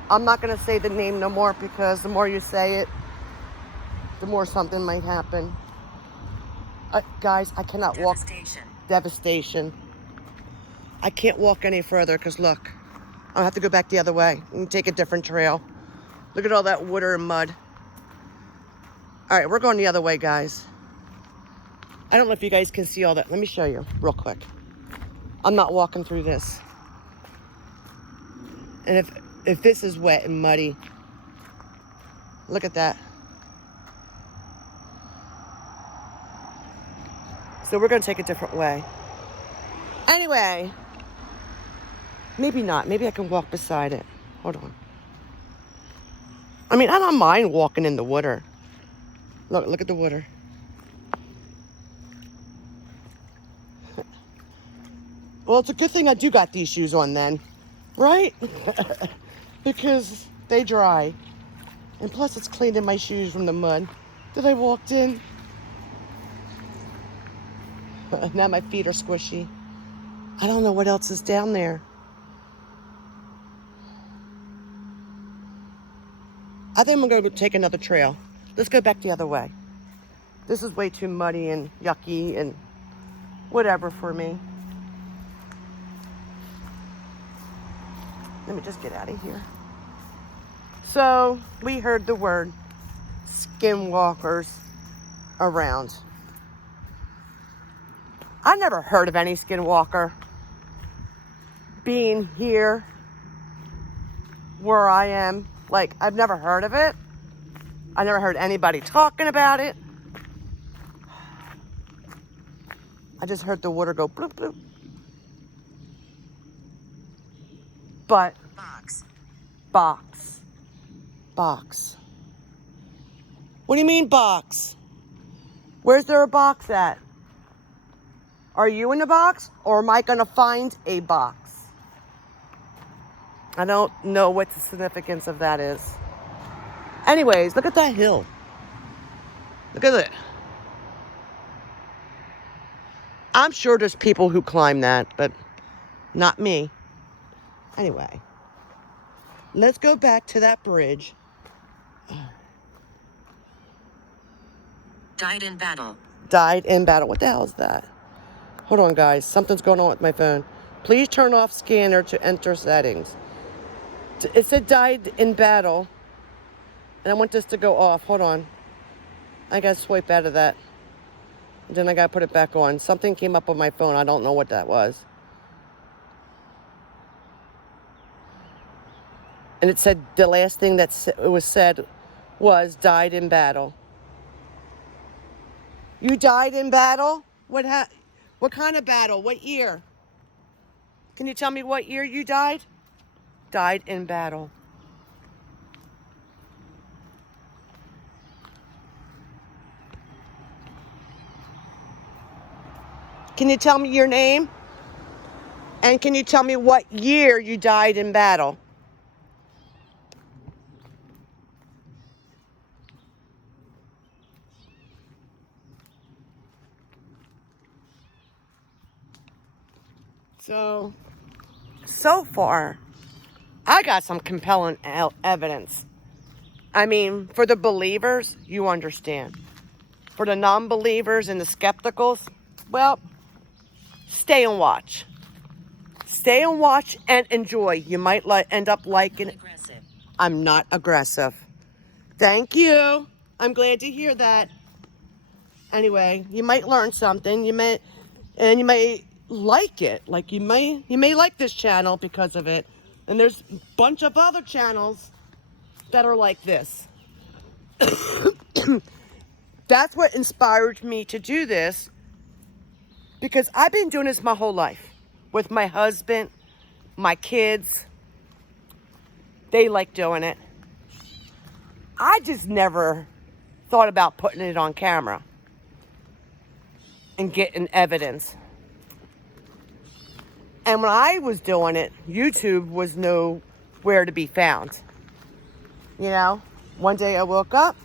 I'm not going to say the name no more because the more you say it, the more something might happen. Guys, I cannot walk. Devastation. I can't walk any further because look, I'll have to go back the other way and take a different trail. Look at all that water and mud. All right, we're going the other way, guys. I don't know if you guys can see all that. Let me show you real quick. I'm not walking through this. And if this is wet and muddy, look at that. So we're going to take a different way. Anyway, maybe not. Maybe I can walk beside it. Hold on. I mean, I don't mind walking in the water. Look at the water. Well, it's a good thing I do got these shoes on then, right? Because they dry. And plus it's cleaning my shoes from the mud that I walked in. Now my feet are squishy. I don't know what else is down there. I think I'm going to take another trail. Let's go back the other way. This is way too muddy and yucky and whatever for me. Let me just get out of here. So, we heard the word skinwalkers around. I never heard of any skinwalker being here where I am. Like, I've never heard of it. I never heard anybody talking about it. I just heard the water go bloop, bloop. But, box. What do you mean box? Where's there a box at? Are you in the box or am I gonna find a box? I don't know what the significance of that is. Anyways, look at that hill. Look at it. I'm sure there's people who climb that, but not me. Anyway, let's go back to that bridge. Died in battle. Died in battle. What the hell is that? Hold on, guys. Something's going on with my phone. Please turn off scanner to enter settings. It said died in battle. And I want this to go off. Hold on. I got to swipe out of that. Then I got to put it back on. Something came up on my phone. I don't know what that was. And it said the last thing that was said was died in battle. You died in battle? What kind of battle? What year? Can you tell me what year you died? Died in battle. Can you tell me your name? And can you tell me what year you died in battle? So far, I got some compelling evidence. I mean, for the believers, you understand. For the non-believers and the skepticals, well, stay and watch. Stay and watch and enjoy. You might end up liking it. Aggressive. I'm not aggressive. Thank you. I'm glad to hear that. Anyway, you might learn something. You may like it. Like you may like this channel because of it. And there's a bunch of other channels that are like this. That's what inspired me to do this, because I've been doing this my whole life with my husband, my kids. They like doing it. I just never thought about putting it on camera and getting evidence. And when I was doing it, YouTube was nowhere to be found. You know, one day I woke up,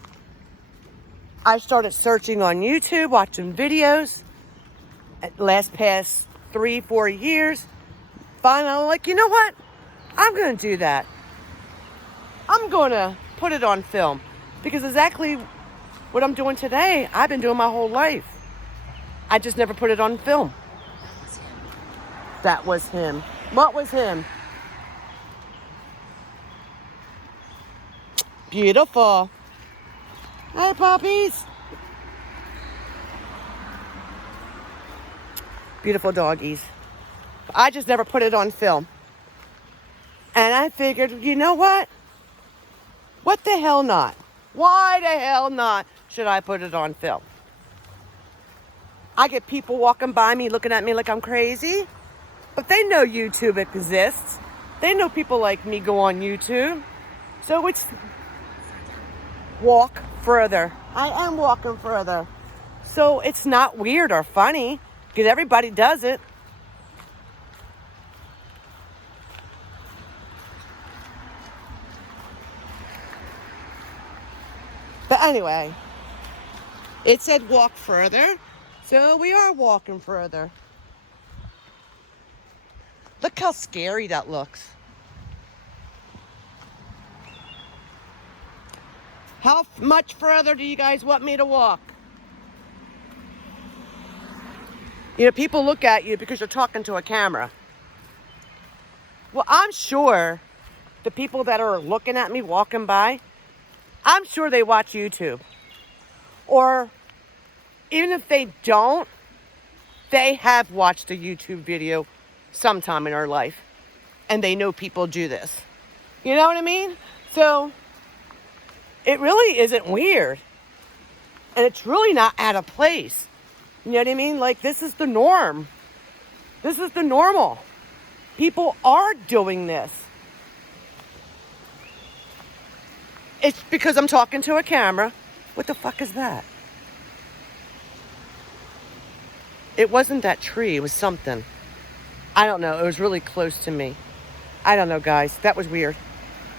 I started searching on YouTube, watching videos. Past 3-4 years, finally I'm like, you know what? I'm going to do that. I'm going to put it on film, because exactly what I'm doing today, I've been doing my whole life. I just never put it on film. That was him. What was him? Beautiful. Hi, puppies. Beautiful doggies. I just never put it on film. And I figured, you know what? What the hell not? Why the hell not should I put it on film? I get people walking by me looking at me like I'm crazy. But they know YouTube exists. They know people like me go on YouTube. So it's walk further. I am walking further. So it's not weird or funny because everybody does it. But anyway, it said walk further. So we are walking further. Look how scary that looks. How much further do you guys want me to walk? You know, people look at you because you're talking to a camera. Well, I'm sure the people that are looking at me walking by, I'm sure they watch YouTube. Or even if they don't, they have watched a YouTube video sometime in our life. And they know people do this. You know what I mean? So it really isn't weird. And it's really not out of place. You know what I mean? Like, this is the norm. This is the normal. People are doing this. It's because I'm talking to a camera. What the fuck is that? It wasn't that tree. It was something. I don't know. It was really close to me. I don't know, guys. That was weird.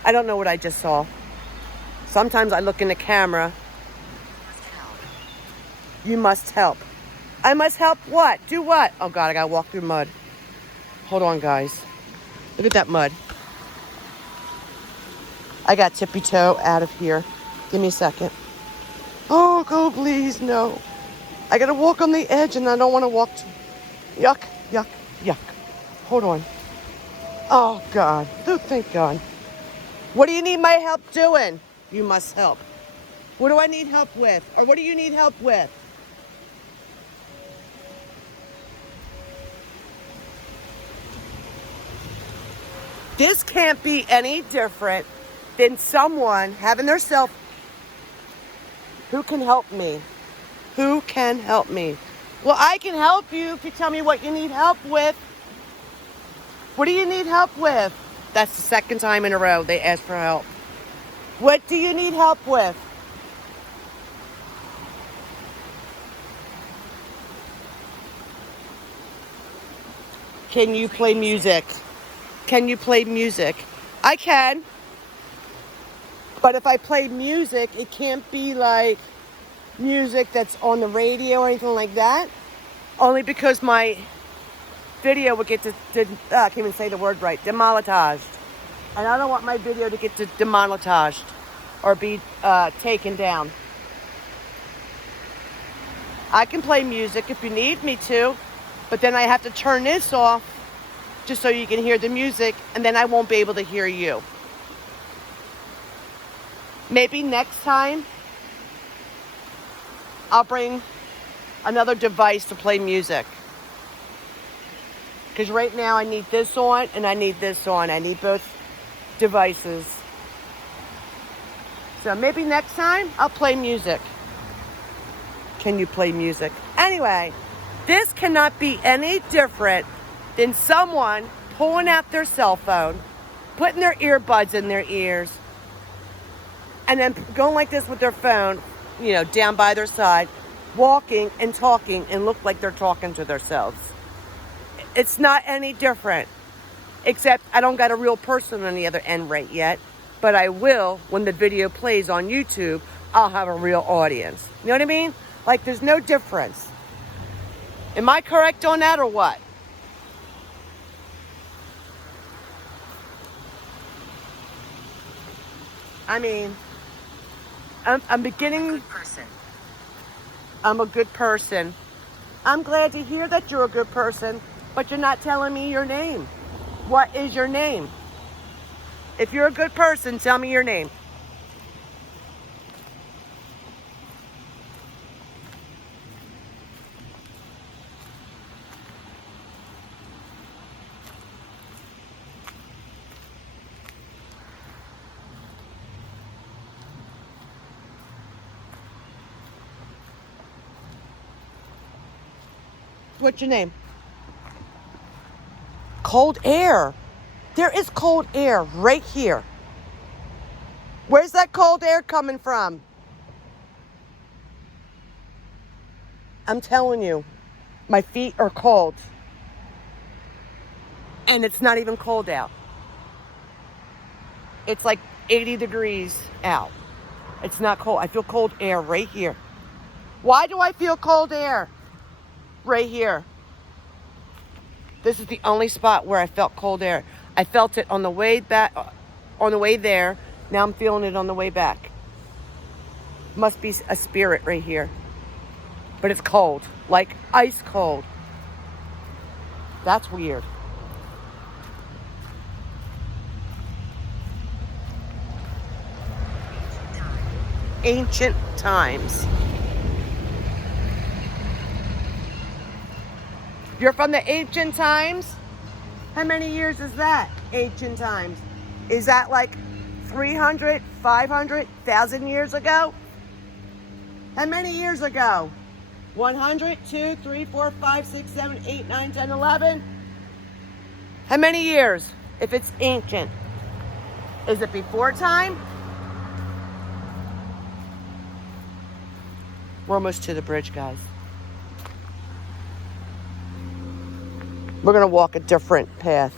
I don't know what I just saw. Sometimes I look in the camera. You must help. I must help what? Do what? Oh, God, I got to walk through mud. Hold on, guys. Look at that mud. I got tippy toe out of here. Give me a second. Oh, go please, no. I got to walk on the edge and I don't want to walk yuck, yuck, yuck. Hold on. Oh, God. Oh, thank God. What do you need my help doing? You must help. What do I need help with? Or what do you need help with? This can't be any different than someone having their cell phone. Who can help me? Who can help me? Well, I can help you if you tell me what you need help with. What do you need help with? That's the second time in a row they asked for help. What do you need help with? Can you play music? Can you play music? I can. But if I play music, it can't be like music that's on the radio or anything like that. Only because my video would get I can't even say the word right, demonetized. And I don't want my video to get demonetized or be taken down. I can play music if you need me to, but then I have to turn this off just so you can hear the music, and then I won't be able to hear you. Maybe next time I'll bring another device to play music. Because right now I need this on and I need this on. I need both devices. So maybe next time I'll play music. Can you play music? Anyway, this cannot be any different than someone pulling out their cell phone, putting their earbuds in their ears, and then going like this with their phone, you know, down by their side, walking and talking and look like they're talking to themselves. It's not any different, except I don't got a real person on the other end right yet, but I will when the video plays on YouTube. I'll have a real audience. You know what I mean? Like, there's no difference. Am I correct on that or what? I mean, I'm beginning. Good person. I'm a good person. I'm glad to hear that you're a good person, but you're not telling me your name. What is your name? If you're a good person, tell me your name. What's your name? cold air. There is cold air right here. Where's that cold air coming from? I'm telling you, my feet are cold. And it's not even cold out. It's like 80 degrees out. It's not cold. I feel cold air right here. Why do I feel cold air? Right here. This is the only spot where I felt cold air. I felt it on the way back, on the way there. Now I'm feeling it on the way back. Must be a spirit right here. But it's cold, like ice cold. That's weird. Ancient times. You're from the ancient times? How many years is that, ancient times? Is that like 300, 500, 1,000 years ago? How many years ago? 100, 2, 3, 4, 5, 6, 7, 8, 9, 10, 11? How many years if it's ancient? Is it before time? We're almost to the bridge, guys. We're going to walk a different path.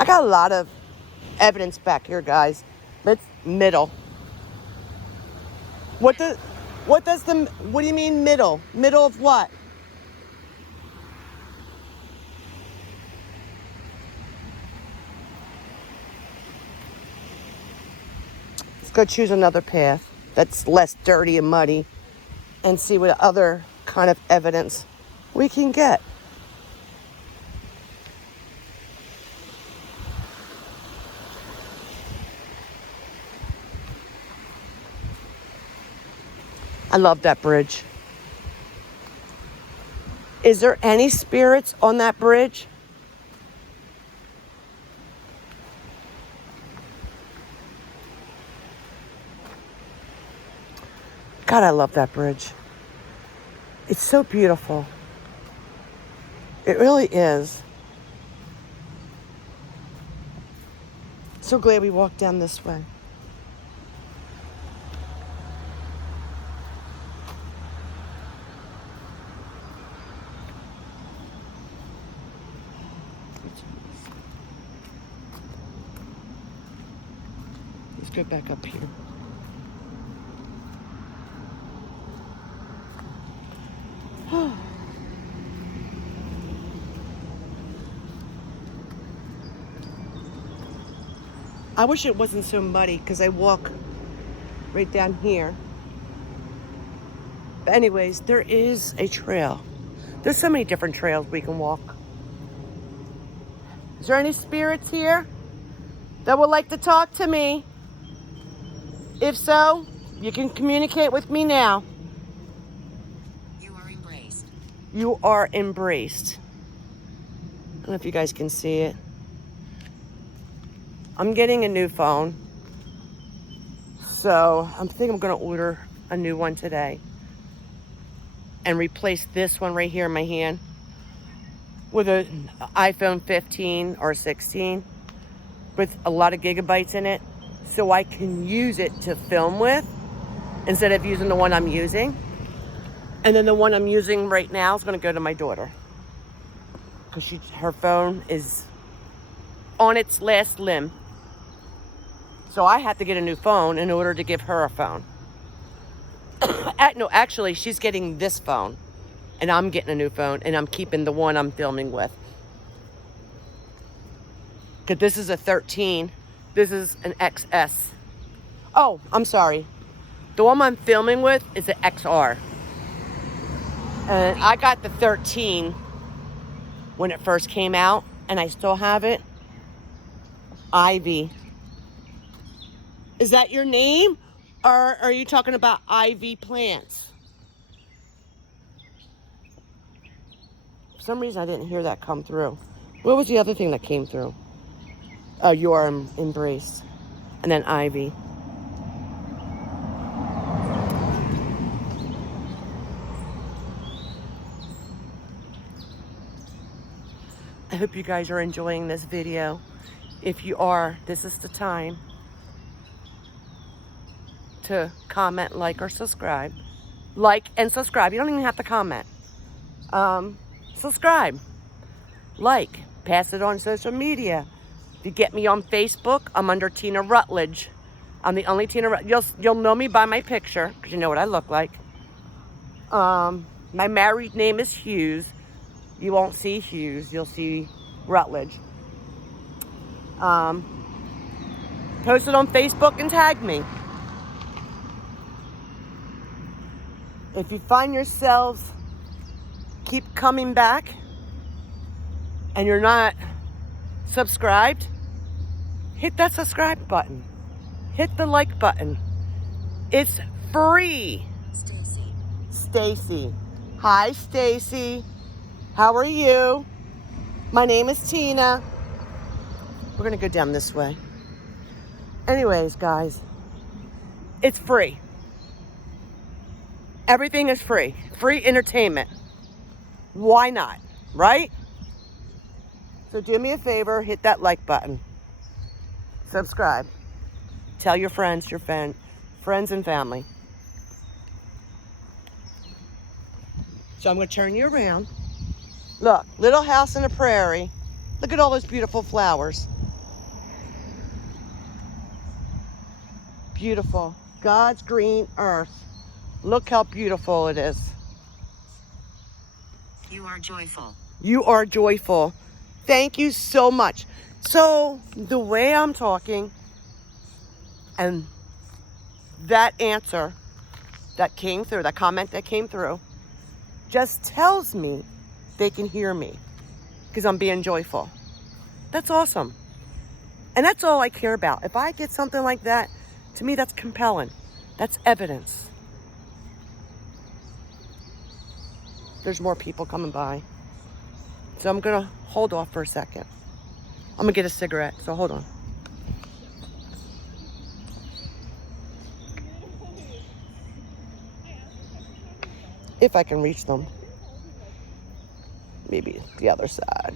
I got a lot of evidence back here, guys. It's middle. What do you mean middle? Middle of what? Let's go choose another path that's less dirty and muddy and see what other kind of evidence we can get. I love that bridge. Is there any spirits on that bridge? God, I love that bridge. It's so beautiful. It really is. So glad we walked down this way. Let's go back up here. I wish it wasn't so muddy because I walk right down here. But anyways, there is a trail. There's so many different trails we can walk. Is there any spirits here that would like to talk to me? If so, you can communicate with me now. You are embraced. You are embraced. I don't know if you guys can see it. I'm getting a new phone. So I think I'm going to order a new one today. And replace this one right here in my hand with an iPhone 15 or 16 with a lot of gigabytes in it. So I can use it to film with instead of using the one I'm using. And then the one I'm using right now is going to go to my daughter. Because her phone is on its last limb. So I have to get a new phone in order to give her a phone. No, actually, she's getting this phone. And I'm getting a new phone. And I'm keeping the one I'm filming with. Because this is a 13. This is an XS. Oh, I'm sorry. The one I'm filming with is an XR. And I got the 13 when it first came out. And I still have it. Ivy. Is that your name? Or are you talking about Ivy plants? For some reason, I didn't hear that come through. What was the other thing that came through? Oh, you are embraced. And then Ivy. I hope you guys are enjoying this video. If you are, this is the time to comment, like, or subscribe. Like and subscribe. You don't even have to comment. Subscribe. Like. Pass it on social media. If you get me on Facebook, I'm under Tina Rutledge. I'm the only Tina Rutledge. You'll know me by my picture, because you know what I look like. My married name is Hughes. You won't see Hughes. You'll see Rutledge. Post it on Facebook and tag me. If you find yourselves keep coming back and you're not subscribed, hit that subscribe button. Hit the like button. It's free. Stacy. Hi, Stacy. How are you? My name is Tina. We're going to go down this way. Anyways, guys, it's free. Everything is free. Free entertainment. Why not? Right? So do me a favor, hit that like button. Subscribe. Tell your friends, friends and family. So I'm going to turn you around. Look, little house in the prairie. Look at all those beautiful flowers. Beautiful. God's green earth. Look how beautiful it is. You are joyful. You are joyful. Thank you so much. So the way I'm talking and that answer that came through, that comment that came through, just tells me they can hear me because I'm being joyful. That's awesome. And that's all I care about. If I get something like that, to me, that's compelling. That's evidence. There's more people coming by. So I'm going to hold off for a second. I'm going to get a cigarette, so hold on. If I can reach them. Maybe the other side.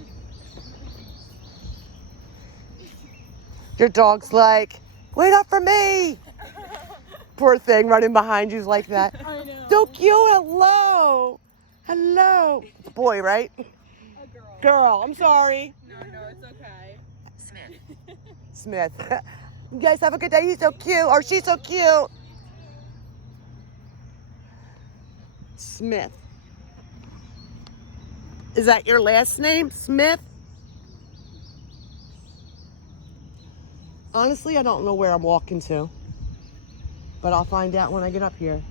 Your dog's like, wait up for me. Poor thing running behind you like that. I know. So cute. Hello. Hello. It's a boy, right? A girl. Girl, I'm sorry. No, it's okay. Smith. Smith. You guys have a good day. He's so cute. Or she's so cute. Smith. Is that your last name? Smith? Honestly, I don't know where I'm walking to. But I'll find out when I get up here.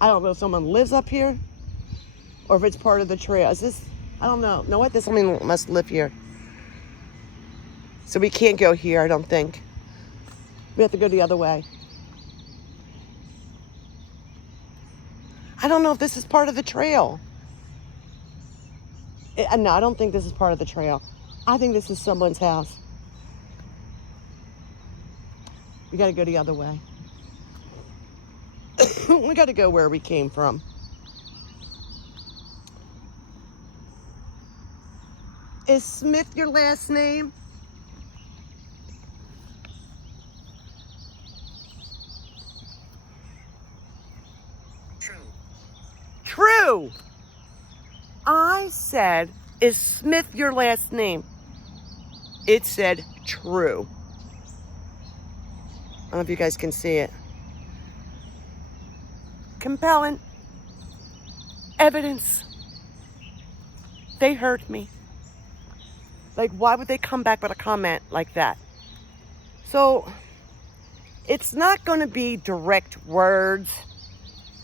I don't know if someone lives up here or if it's part of the trail. Is this, I don't know. Know what? This woman must live here. So we can't go here, I don't think. We have to go the other way. I don't know if this is part of the trail. No, I don't think this is part of the trail. I think this is someone's house. We got to go the other way. We got to go where we came from. Is Smith your last name? True. True. I said, is Smith your last name? It said true. I don't know if you guys can see it. Compelling evidence. They heard me. Like, why would they come back with a comment like that? So, it's not going to be direct words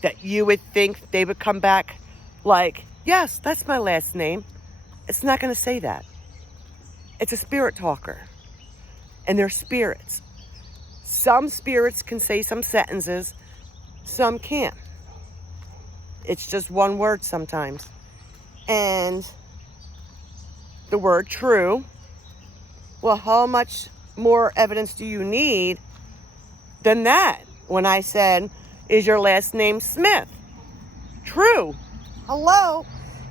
that you would think they would come back like, yes, that's my last name. It's not going to say that. It's a spirit talker. And they're spirits. Some spirits can say some sentences, some can't. It's just one word sometimes. And the word true, well, how much more evidence do you need than that? When I said, is your last name Smith? True. Hello.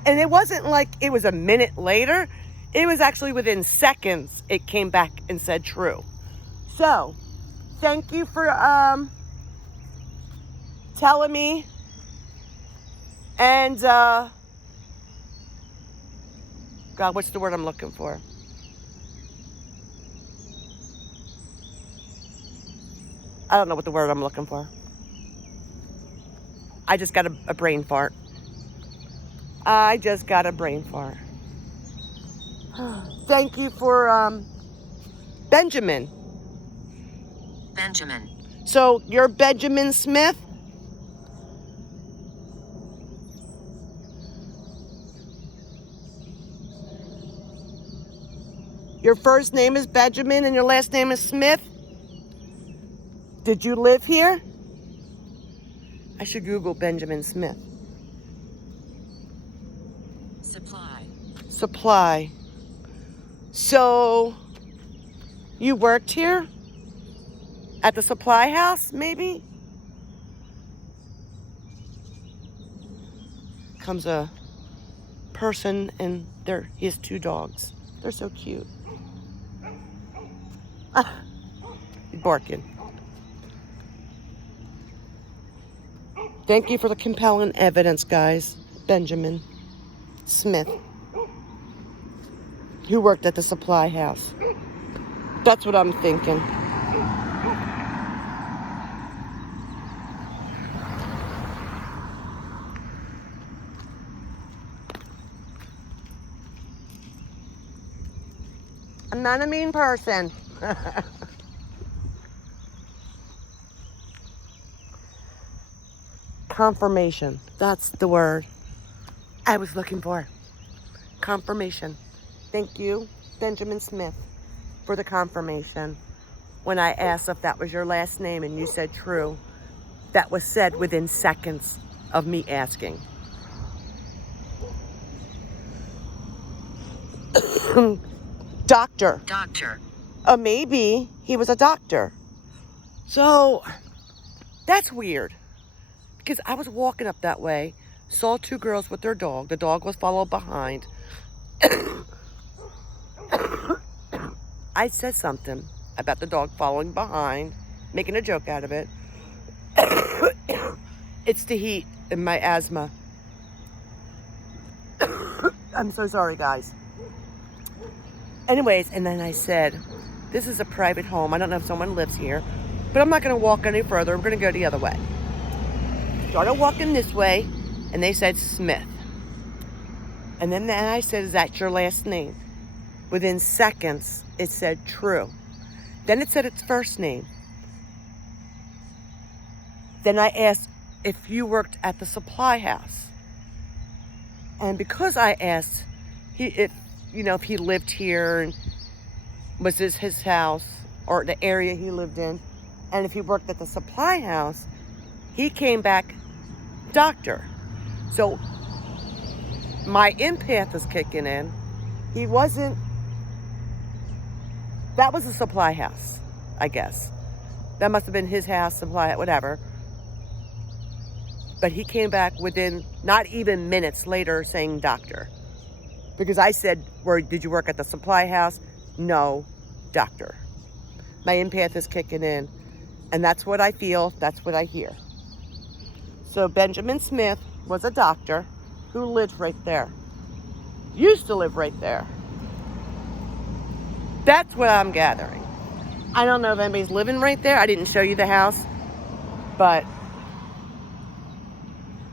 And it wasn't like it was a minute later. It was actually within seconds it came back and said true. So, thank you for telling me. And God, what's the word I'm looking for? I don't know what the word I'm looking for. I just got a brain fart. I just got a brain fart. Thank you for Benjamin. Benjamin. So you're Benjamin Smith? Your first name is Benjamin and your last name is Smith? Did you live here? I should Google Benjamin Smith. Supply. Supply. So, you worked here? At the supply house, maybe? Comes a person and he has 2 dogs. They're so cute. He's barking. Thank you for the compelling evidence, guys. Benjamin Smith, who worked at the supply house. That's what I'm thinking. I'm not a mean person. Confirmation. That's the word I was looking for. Confirmation. Thank you, Benjamin Smith, for the confirmation. When I asked if that was your last name and you said true, that was said within seconds of me asking. Doctor. Doctor. Maybe he was a doctor. So, that's weird. Because I was walking up that way, saw 2 girls with their dog. The dog was followed behind. I said something about the dog following behind, making a joke out of it. It's the heat and my asthma. I'm so sorry, guys. Anyways, and then I said, this is a private home. I don't know if someone lives here, but I'm not going to walk any further. I'm going to go the other way. Started walking this way, and they said Smith. And then I said, is that your last name? Within seconds, it said true. Then it said its first name. Then I asked if you worked at the supply house. And because I asked if he lived here and was this his house or the area he lived in, and if he worked at the supply house, he came back doctor. So my empath is kicking in. He wasn't, that was a supply house, I guess. That must have been his house, supply, whatever. But he came back within not even minutes later saying doctor. Because I said, did you work at the supply house? No, doctor. My empath is kicking in. And that's what I feel, that's what I hear. So Benjamin Smith was a doctor who lived right there. Used to live right there. That's what I'm gathering. I don't know if anybody's living right there. I didn't show you the house, but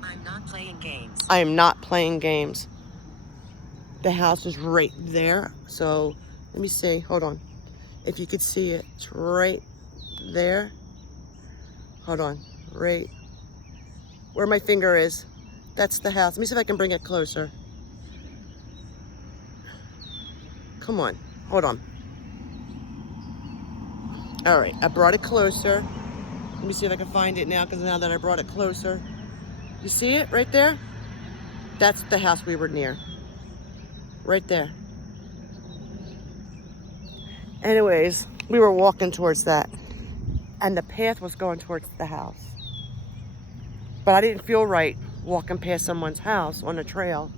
I'm not playing games. I am not playing games. The house is right there. So let me see. Hold on. If you could see it, it's right there. Hold on. Right where my finger is. That's the house. Let me see if I can bring it closer. Come on. Hold on. All right. I brought it closer. Let me see if I can find it now, because now that I brought it closer. You see it right there? That's the house we were near. Right there. Anyways, we were walking towards that. And the path was going towards the house. But I didn't feel right walking past someone's house on a trail.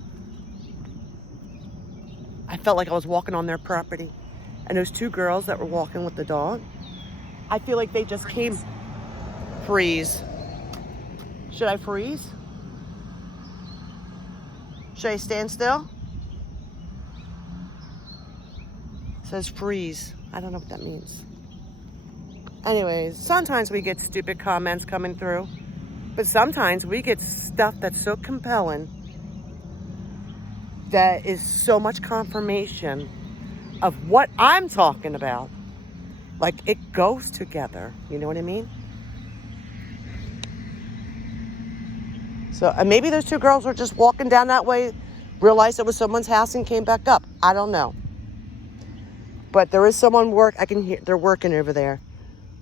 I felt like I was walking on their property. And those two girls that were walking with the dog, I feel like they just came. Freeze. Should I freeze? Should I stand still? It says freeze. I don't know what that means. Anyways, sometimes we get stupid comments coming through, but sometimes we get stuff that's so compelling that is so much confirmation of what I'm talking about. Like, it goes together. You know what I mean? So maybe those two girls were just walking down that way, realized it was someone's house and came back up. I don't know. But there is someone I can hear, they're working over there.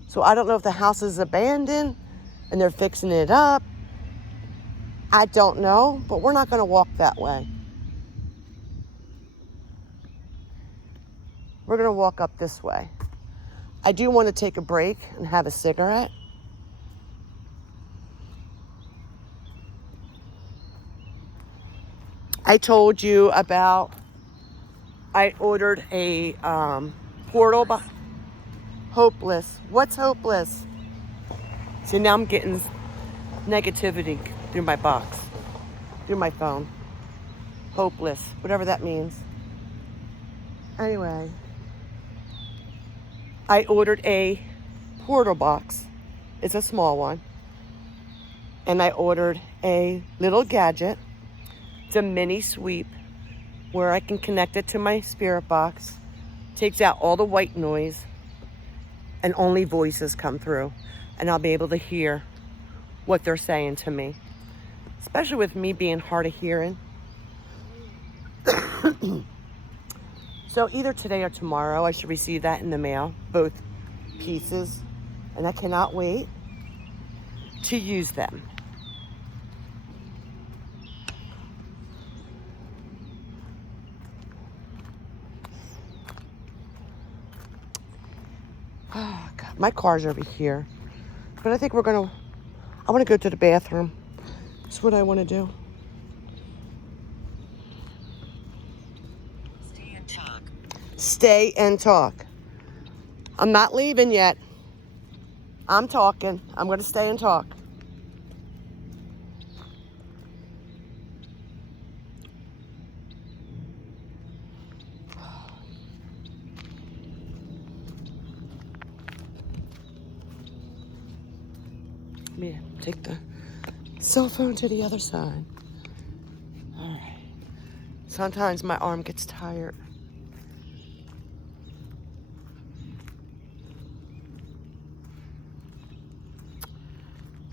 So I don't know if the house is abandoned and they're fixing it up. I don't know, but we're not going to walk that way. We're going to walk up this way. I do want to take a break and have a cigarette. I told you about, I ordered a portal box. Hopeless. What's hopeless? See, now I'm getting negativity through my box, through my phone. Hopeless, whatever that means. Anyway, I ordered a portal box. It's a small one. And I ordered a little gadget. It's a mini sweep where I can connect it to my spirit box. Takes out all the white noise and only voices come through. And I'll be able to hear what they're saying to me. Especially with me being hard of hearing. So either today or tomorrow I should receive that in the mail. Both pieces. And I cannot wait to use them. Oh, God. My car's over here. But I think I want to go to the bathroom. That's what I want to do. Stay and talk. Stay and talk. I'm not leaving yet. I'm talking. I'm going to stay and talk. Let me take the cell phone to the other side. All right. Sometimes my arm gets tired.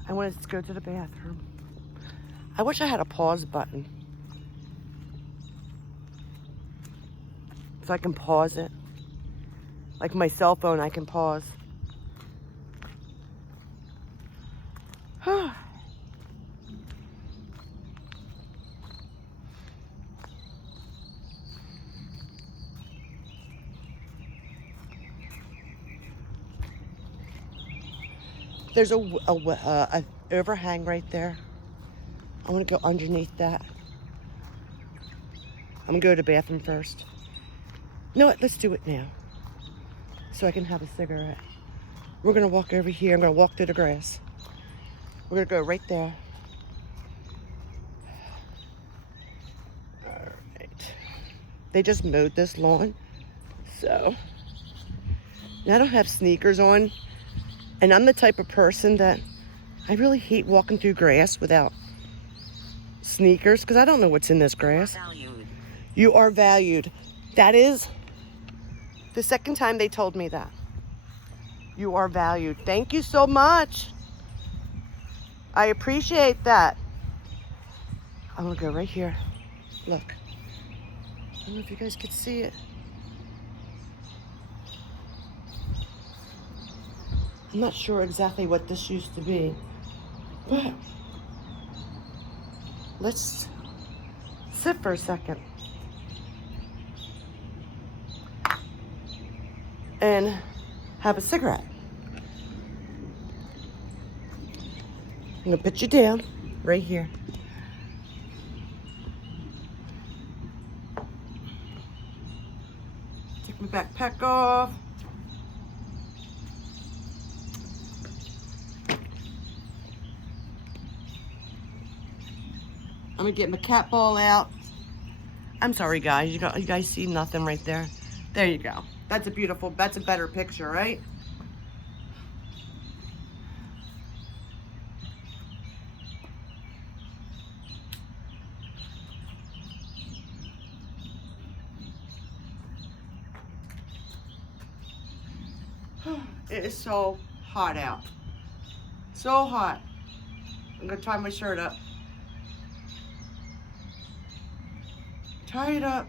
I wanted to go to the bathroom. I wish I had a pause button. So I can pause it. Like my cell phone, I can pause. There's a overhang right there. I want to go underneath that. I'm going to go to the bathroom first. You know what? Let's do it now. So I can have a cigarette. We're going to walk over here. I'm going to walk through the grass. We're going to go right there. All right. They just mowed this lawn. So, and I don't have sneakers on. And I'm the type of person that I really hate walking through grass without sneakers because I don't know what's in this grass. Valued. You are valued. That is the second time they told me that. You are valued. Thank you so much. I appreciate that. I'm going to go right here. Look. I don't know if you guys can see it. I'm not sure exactly what this used to be, but let's sit for a second and have a cigarette. I'm gonna put you down right here. my backpack off. I'm gonna get my cat ball out. I'm sorry, guys. You guys see nothing right there? There you go. That's a beautiful, that's a better picture, right? It is so hot out. So hot. I'm gonna tie my shirt up. Tie it up.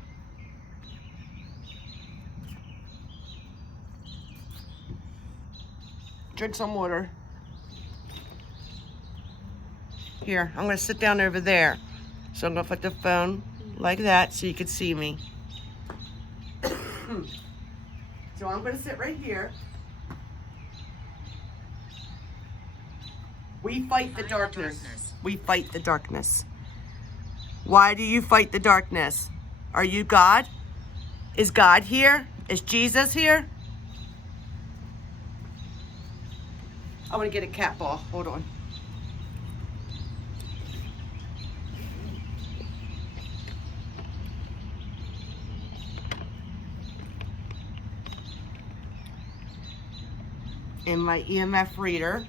Drink some water. Here, I'm gonna sit down over there. So I'm gonna put the phone like that so you can see me. So I'm gonna sit right here. We fight the darkness. We fight the darkness. Why do you fight the darkness? Are you God? Is God here? Is Jesus here? I want to get a cat ball. Hold on. And my EMF reader.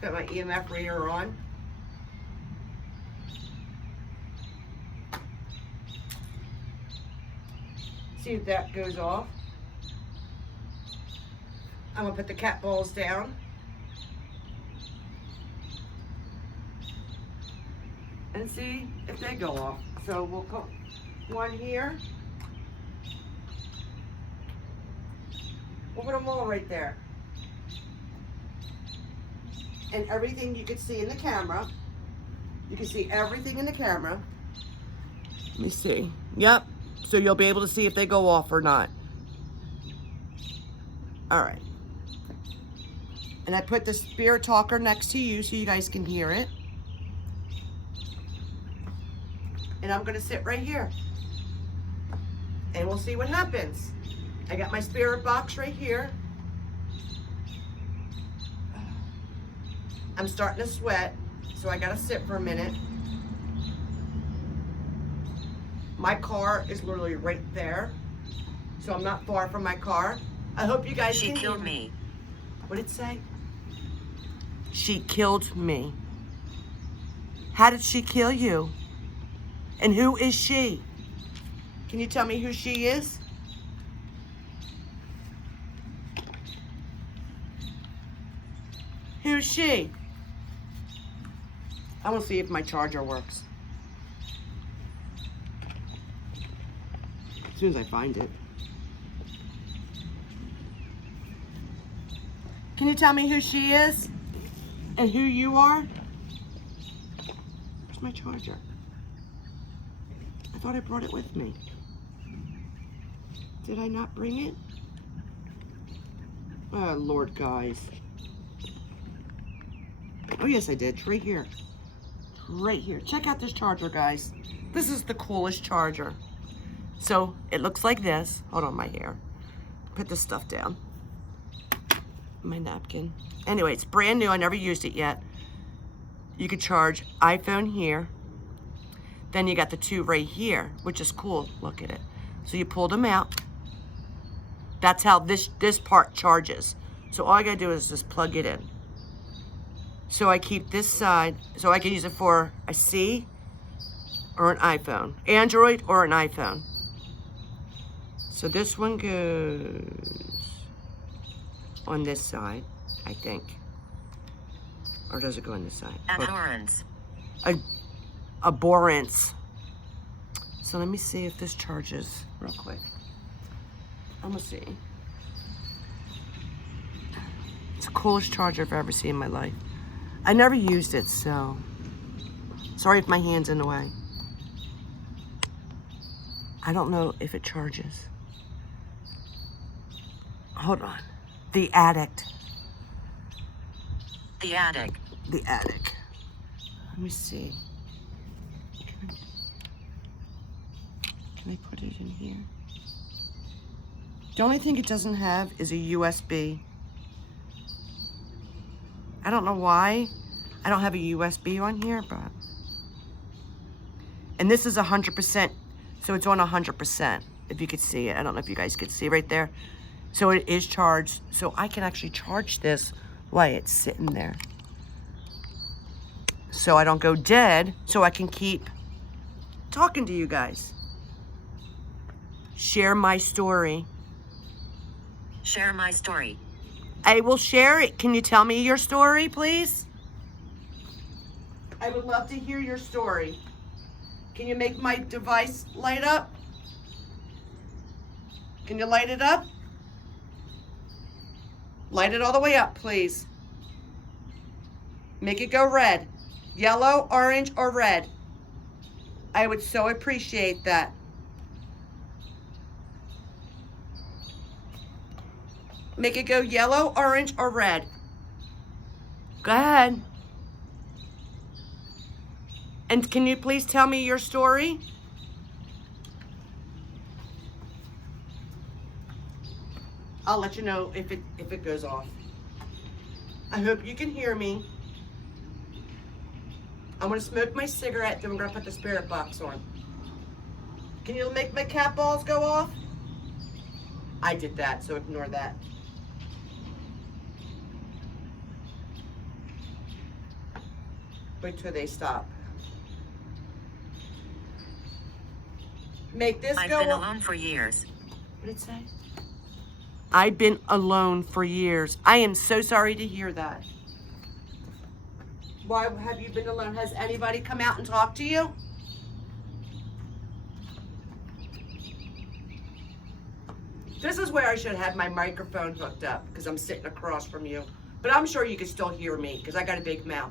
Got my EMF reader on. See if that goes off. I'm gonna put the cat balls down. And see if they go off. So we'll put one here. We'll put them all right there. And everything you can see in the camera. You can see everything in the camera. Let me see. Yep. So you'll be able to see if they go off or not. All right. And I put the spirit talker next to you so you guys can hear it. And I'm gonna sit right here. And we'll see what happens. I got my spirit box right here. I'm starting to sweat, so I gotta sit for a minute. My car is literally right there, so I'm not far from my car. I hope you guys She can killed hear me. What did it say? She killed me. How did she kill you? And who is she? Can you tell me who she is? Who's she? I want to see if my charger works. As soon as I find it. Can you tell me who she is? And who you are? Where's my charger? I thought I brought it with me. Did I not bring it? Oh, Lord, guys. Oh, yes, I did. It's right here. Right here. Check out this charger, guys. This is the coolest charger. So, it looks like this. Hold on, my hair. Put this stuff down. My napkin. Anyway, it's brand new. I never used it yet. You could charge iPhone here. Then you got the two right here, which is cool. Look at it. So you pull them out. That's how this part charges. So all I gotta do is just plug it in. So I keep this side, so I can use it for a C or an iPhone. Android or an iPhone. So this one goes on this side, I think. Or does it go on this side? Abhorrence. Abhorrence. So let me see if this charges real quick. I'm gonna see. It's the coolest charger I've ever seen in my life. I never used it, so sorry if my hand's in the way. I don't know if it charges. Hold on. The Addict. The attic. The Attic. Let me see. Can I put it in here? The only thing it doesn't have is a USB. I don't know why I don't have a USB on here, but... And this is 100%, so it's on 100%, if you could see it. I don't know if you guys could see right there. So it is charged, so I can actually charge this while it's sitting there. So I don't go dead, so I can keep talking to you guys. Share my story. Share my story. I will share it. Can you tell me your story, please? I would love to hear your story. Can you make my device light up? Can you light it up? Light it all the way up, please. Make it go red. Yellow, orange, or red. I would so appreciate that. Make it go yellow, orange, or red. Go ahead. And can you please tell me your story? I'll let you know if it goes off. I hope you can hear me. I'm gonna smoke my cigarette, then we're gonna put the spirit box on. Can you make my cat balls go off? I did that, so ignore that. Wait till they stop. Make this I've go been off. alone for years. What did it say? I've been alone for years. I am so sorry to hear that. Why have you been alone? Has anybody come out and talked to you? This is where I should have my microphone hooked up because I'm sitting across from you. But I'm sure you can still hear me because I got a big mouth.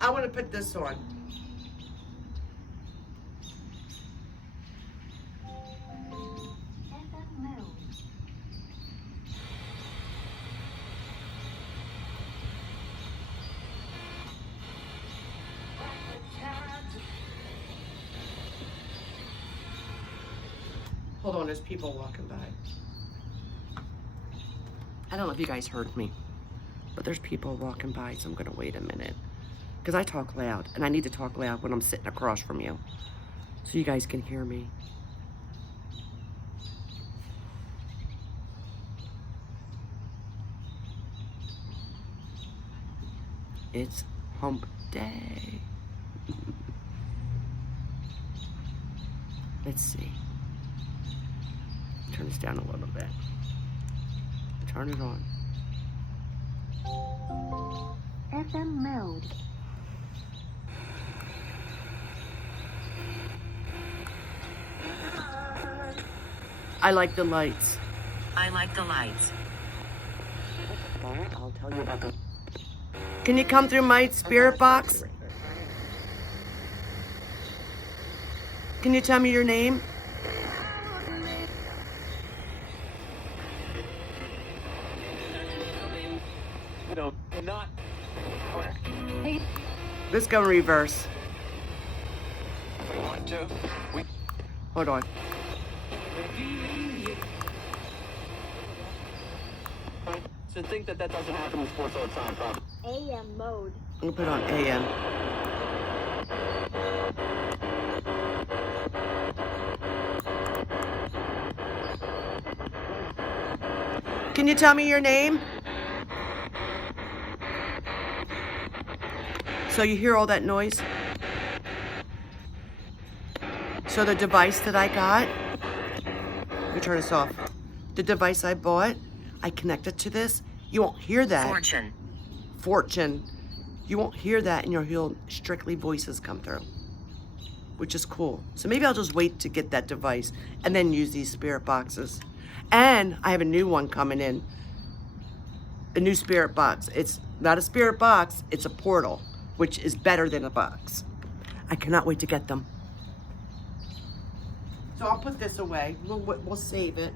I want to put this on. Hold on, there's people walking by. I don't know if you guys heard me, but there's people walking by, so I'm gonna wait a minute. Because I talk loud, and I need to talk loud when I'm sitting across from you, so you guys can hear me. It's hump day. Let's see. Turn this down a little bit. Turn it on. FM mode. I like the lights. I like the lights. I'll tell you about them. Can you come through my spirit box? Can you tell me your name? No, not. Let's go in reverse. 1, 2. We. Hold on. To think that doesn't happen in sports all the time, probably. AM mode. I'm gonna put on AM. Can you tell me your name? So you hear all that noise? So the device that I got, let me turn this off. The device I bought, I connected to this. You won't hear that. Fortune. You won't hear that, and you'll hear strictly voices come through, which is cool. So maybe I'll just wait to get that device and then use these spirit boxes. And I have a new one coming in, a new spirit box. It's not a spirit box, it's a portal, which is better than a box. I cannot wait to get them. So I'll put this away. We'll save it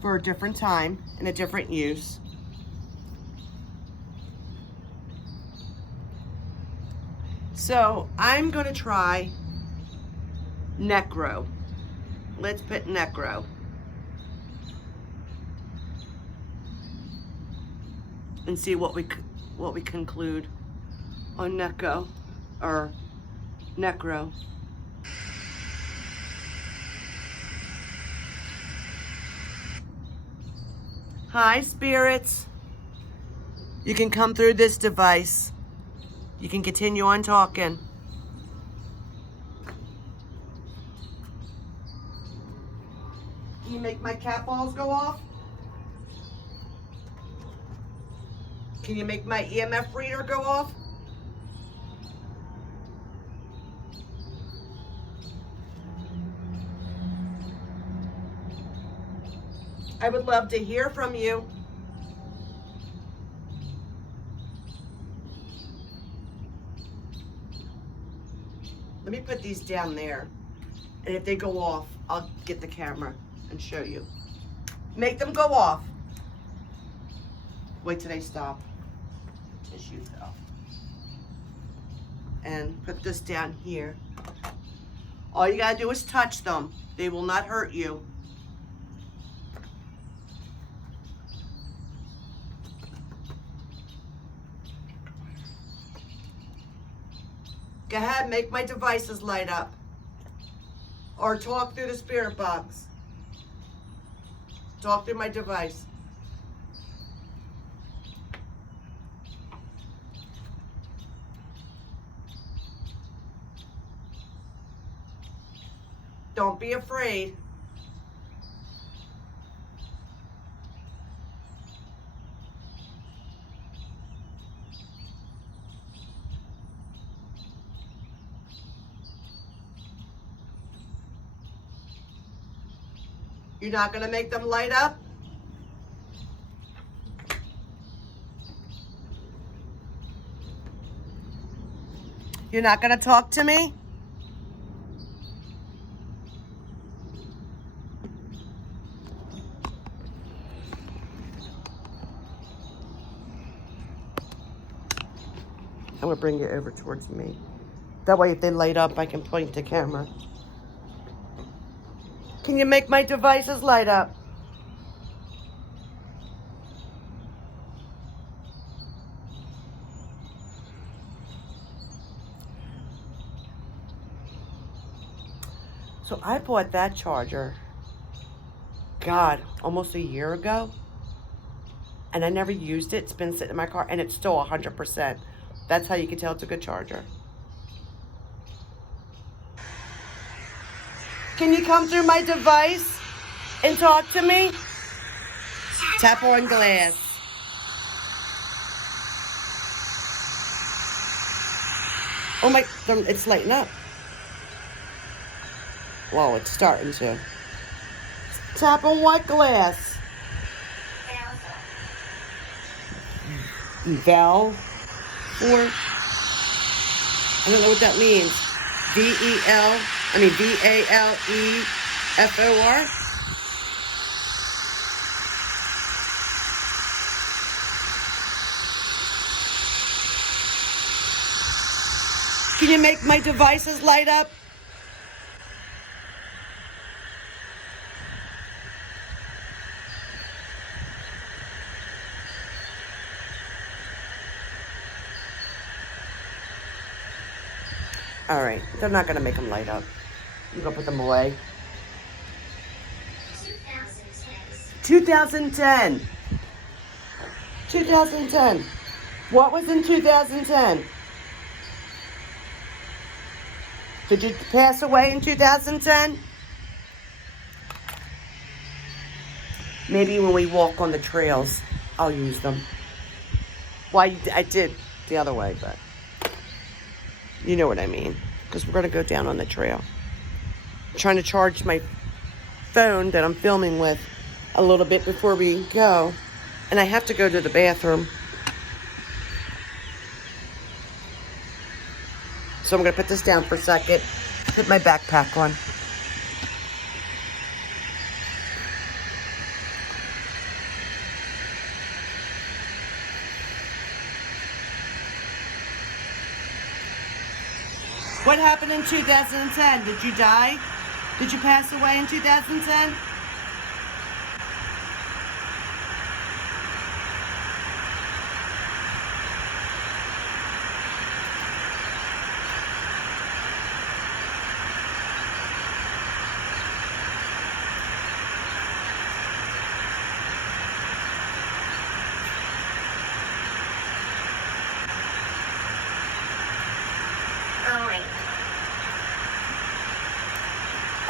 for a different time and a different use. So I'm gonna try Necro. Let's put Necro. And see what we conclude on Necro or Necro. Hi, spirits. You can come through this device. You can continue on talking. Can you make my cat balls go off? Can you make my EMF reader go off? I would love to hear from you. Let me put these down there. And if they go off, I'll get the camera and show you. Make them go off. Wait till they stop. Tissue fell. And put this down here. All you gotta do is touch them. They will not hurt you. Go ahead, make my devices light up. Or talk through the spirit box. Talk through my device. Don't be afraid. You're not gonna make them light up? You're not gonna talk to me? I'm gonna bring it over towards me. That way if they light up, I can point the camera. Can you make my devices light up? So I bought that charger, God, almost a year ago. And I never used it. It's been sitting in my car and it's still 100%. That's how you can tell it's a good charger. Can you come through my device and talk to me? Tap on glass. Oh my, it's lighting up. Whoa, it's starting to. Tap on what glass? Valve? Or, I don't know what that means. V-A-L-E-F-O-R? Can you make my devices light up? All right, they're not gonna make them light up. I'm gonna put them away. 2010. 2010. What was in 2010? Did you pass away in 2010? Maybe when we walk on the trails, I'll use them. Well, I did the other way, but you know what I mean. Because we're going to go down on the trail. I'm trying to charge my phone that I'm filming with a little bit before we go. And I have to go to the bathroom. So I'm going to put this down for a second. Put my backpack on. What happened in 2010? Did you die? Did you pass away in 2010?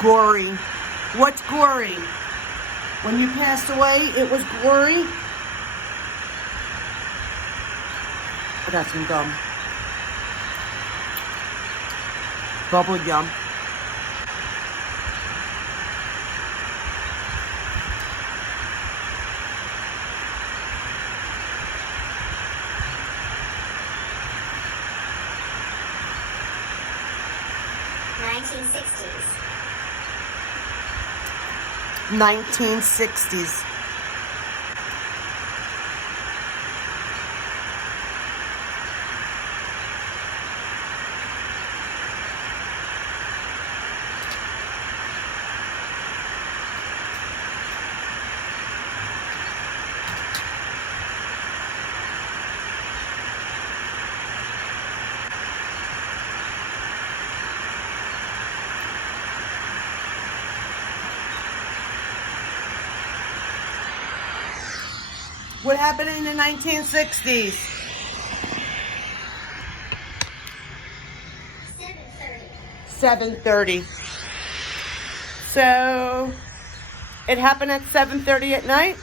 Gory. What's gory? When you passed away, it was gory? I got some gum. Bubble gum. '60s. 1960s. What happened in the 1960s? 7:30. So, it happened at 7:30 at night?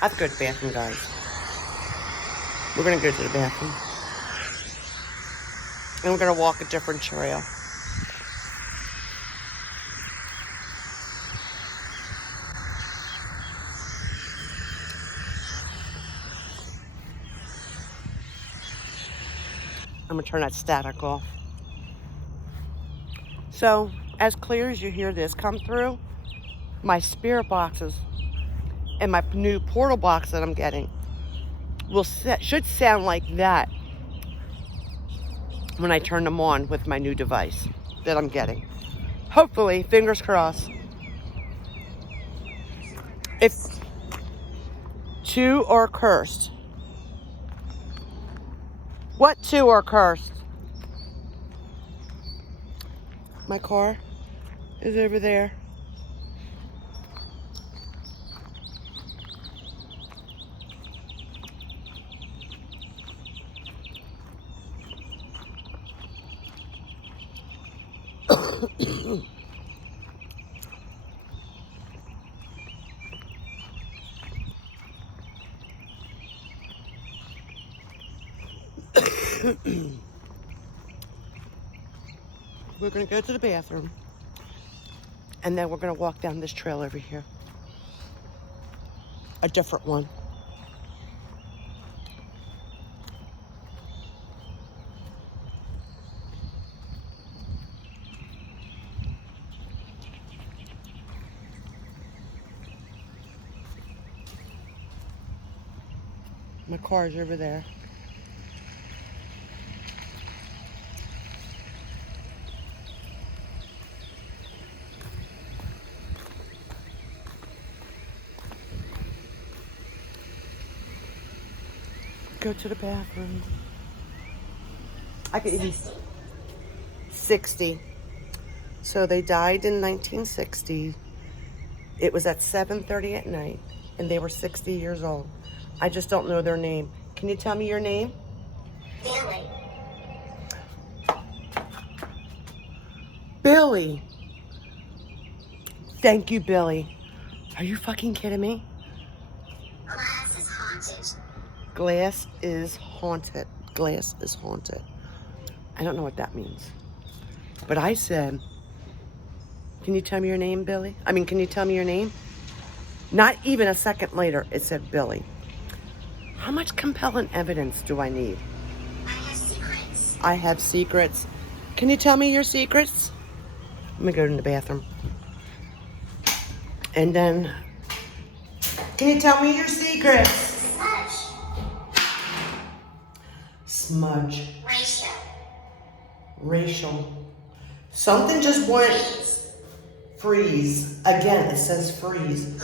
I have to go to the bathroom, guys. We're gonna go to the bathroom. And we're gonna walk a different trail. I'm gonna turn that static off. So, as clear as you hear this come through, my spirit boxes and my new portal box that I'm getting should sound like that when I turn them on with my new device that I'm getting. Hopefully, fingers crossed. If two are cursed. What two are cursed? My car is over there. We're gonna go to the bathroom and then we're gonna walk down this trail over here. A different one. My car's over there. Go to the bathroom. I could even 60. So they died in 1960. It was at 7:30 at night, and they were 60 years old. I just don't know their name. Can you tell me your name? Billy. Billy. Thank you, Billy. Are you fucking kidding me? Glass is haunted. Glass is haunted. Glass is haunted. I don't know what that means. But I said, can you tell me your name, Billy? I mean, can you tell me your name? Not even a second later, it said Billy. How much compelling evidence do I need? I have secrets. I have secrets. Can you tell me your secrets? I'm gonna go to the bathroom. And then, can you tell me your secrets? Such. Smudge. Ratio. Racial. Something just went Freeze. freeze. Again, it says freeze.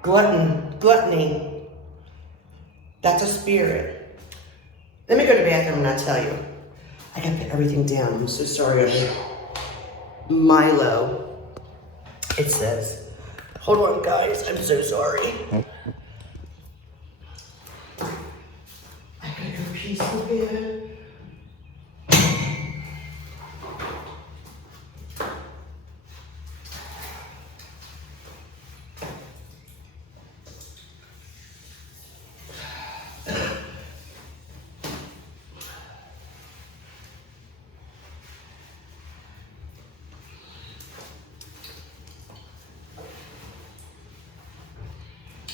Gluttony. Gluttony. That's a spirit. Let me go to the bathroom and I'll tell you. I gotta put everything down. I'm so sorry. Milo. It says. Hold on, guys. I'm so sorry. I gotta go pee so bad.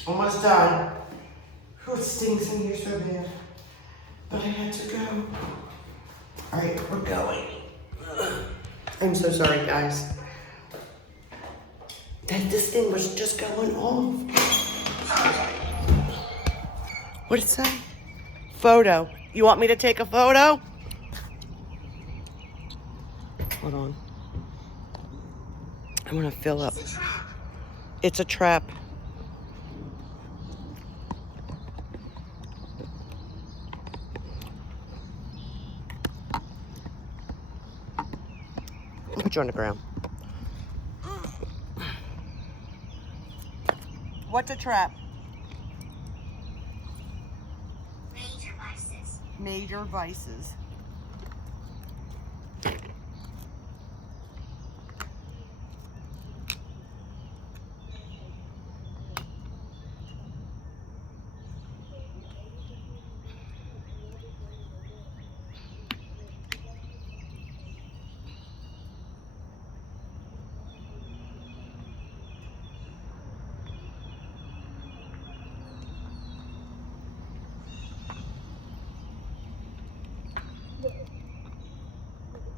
Almost done. Oh, it stinks in here so bad. But I had to go. All right, we're going. I'm so sorry, guys. This thing was just going off. What did it say? Photo. You want me to take a photo? Hold on. I want to fill up. It's a trap. I'll put you on the ground. What's a trap? Major vices. Major vices.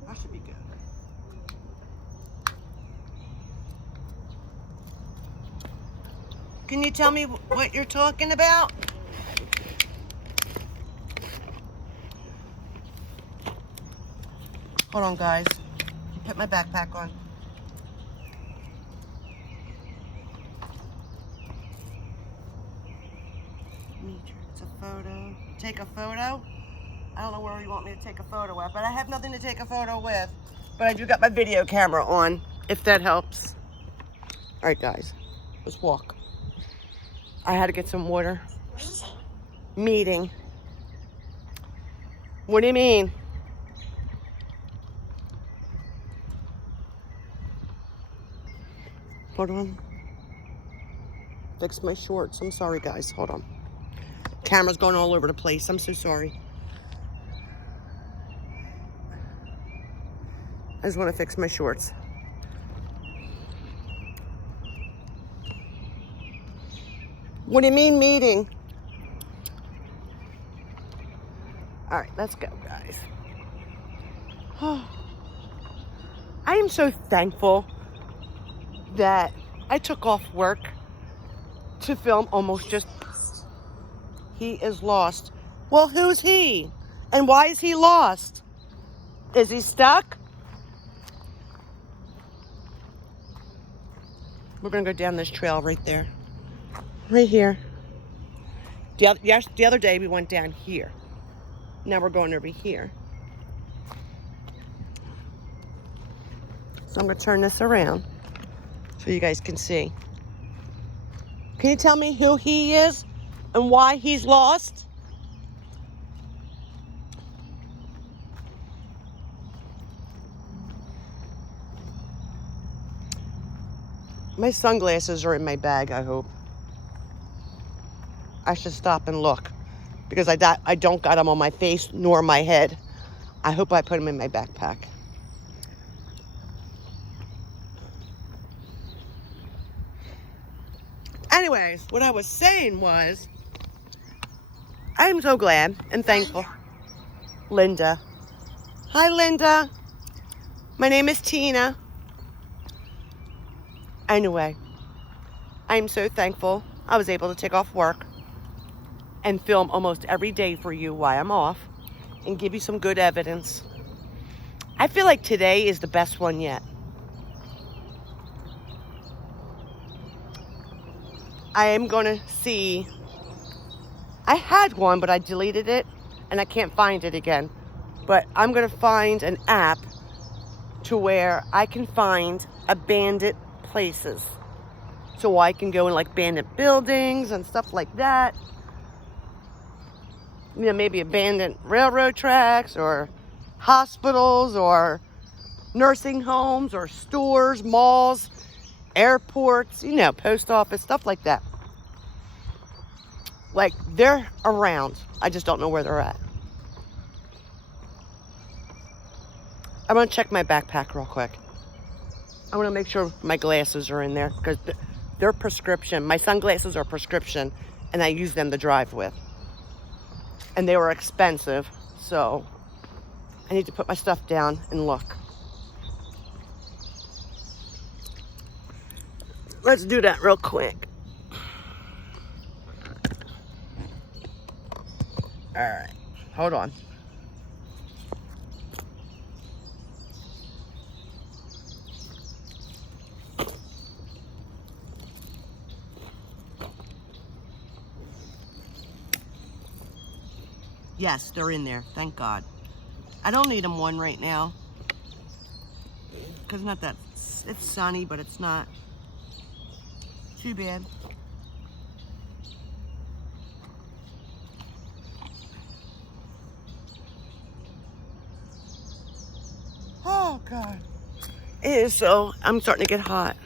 That should be good. Can you tell me what you're talking about? Hold on, guys. Put my backpack on. It's a photo. Take a photo? I don't know where you want me to take a photo at, but I have nothing to take a photo with. But I do got my video camera on, if that helps. All right, guys, let's walk. I had to get some water. Meeting. What do you mean? Hold on. Fix my shorts. I'm sorry, guys. Hold on. Camera's going all over the place. I'm so sorry. I just want to fix my shorts. What do you mean meeting? All right, let's go, guys. I am so thankful that I took off work to film almost just... He is lost. Well, who's he? And why is he lost? Is he stuck? We're gonna go down this trail right there. Right here. The other day we went down here. Now we're going over here. So I'm gonna turn this around so you guys can see. Can you tell me who he is and why he's lost? My sunglasses are in my bag, I hope. I should stop and look because I don't got them on my face nor my head. I hope I put them in my backpack. Anyways, what I was saying was, I'm so glad and thankful. Linda. Hi, Linda. My name is Tina. Anyway, I'm so thankful I was able to take off work and film almost every day for you while I'm off and give you some good evidence. I feel like today is the best one yet. I am going to see. I had one, but I deleted it and I can't find it again. But I'm going to find an app to where I can find abandoned places. So I can go in like abandoned buildings and stuff like that. You know, maybe abandoned railroad tracks or hospitals or nursing homes or stores, malls, airports, you know, post office, stuff like that. Like, they're around. I just don't know where they're at. I'm going to check my backpack real quick. I want to make sure my glasses are in there because they're prescription. My sunglasses are prescription, and I use them to drive with. And they were expensive, so I need to put my stuff down and look. Let's do that real quick. All right, hold on. Yes, they're in there, thank God. I don't need them one right now. Because not that, it's sunny, but it's not too bad. Oh God. It is so, I'm starting to get hot.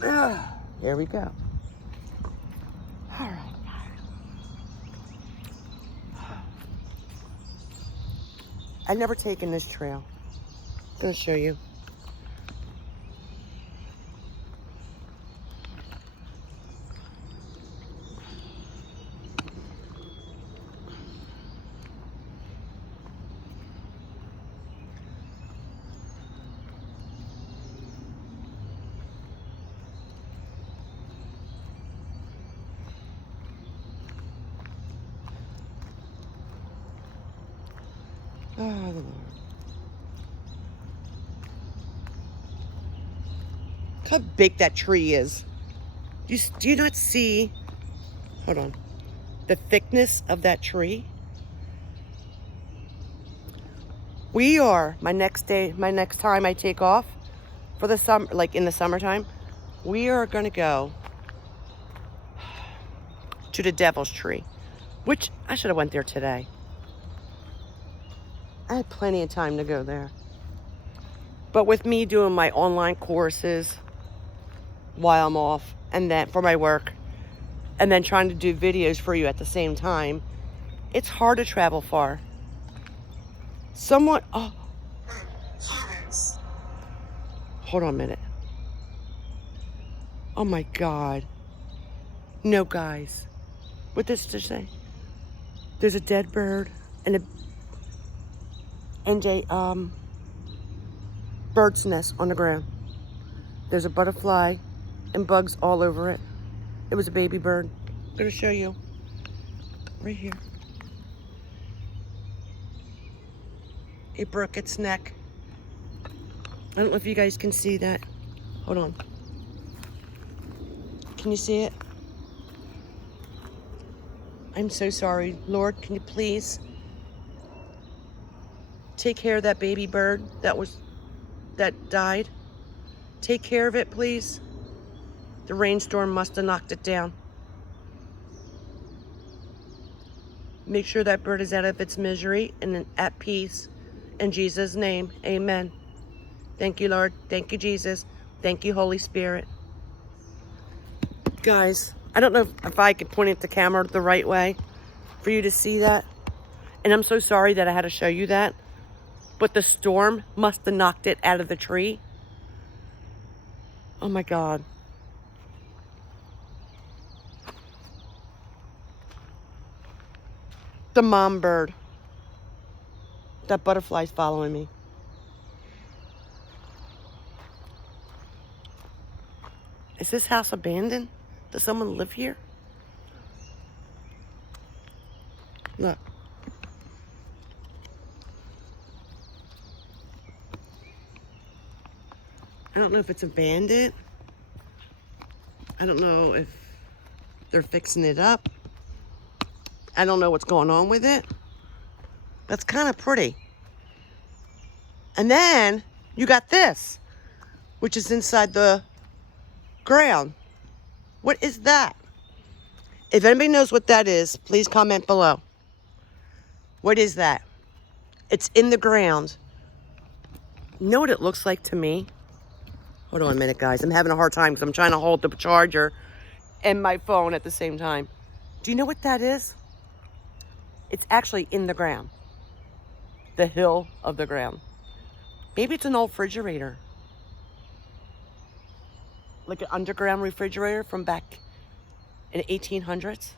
There we go. All right. I've never taken this trail. I'm gonna show you. Oh, the Lord. Look how big that tree is. Do you not see, hold on, the thickness of that tree? We are, my next time I take off for the summer, like in the summertime, we are going to go to the Devil's Tree, which I should have went there today. I had plenty of time to go there. But with me doing my online courses while I'm off, and then for my work, and then trying to do videos for you at the same time, it's hard to travel far. Someone, oh, Cameras. hold on a minute. Oh my God. No, guys. What does this say? There's a dead bird and a bird's nest on the ground. There's a butterfly and bugs all over it. It was a baby bird. I'm gonna show you. Right here. It broke its neck. I don't know if you guys can see that. Hold on. Can you see it? I'm so sorry. Lord, can you please take care of that baby bird that died? Take care of it, please. The rainstorm must have knocked it down. Make sure that bird is out of its misery and at peace. In Jesus' name, amen. Thank you, Lord. Thank you, Jesus. Thank you, Holy Spirit. Guys, I don't know if I could point at the camera the right way for you to see that. And I'm so sorry that I had to show you that. But the storm must have knocked it out of the tree. Oh my God. The mom bird. That butterfly's following me. Is this house abandoned? Does someone live here? Look. I don't know if it's abandoned. I don't know if they're fixing it up. I don't know what's going on with it. That's kind of pretty. And then you got this, which is inside the ground. What is that? If anybody knows what that is, please comment below. What is that? It's in the ground. You know what it looks like to me? Hold on a minute, guys. I'm having a hard time because I'm trying to hold the charger and my phone at the same time. Do you know what that is? It's actually in the ground. The hill of the ground. Maybe it's an old refrigerator. Like an underground refrigerator from back in the 1800s.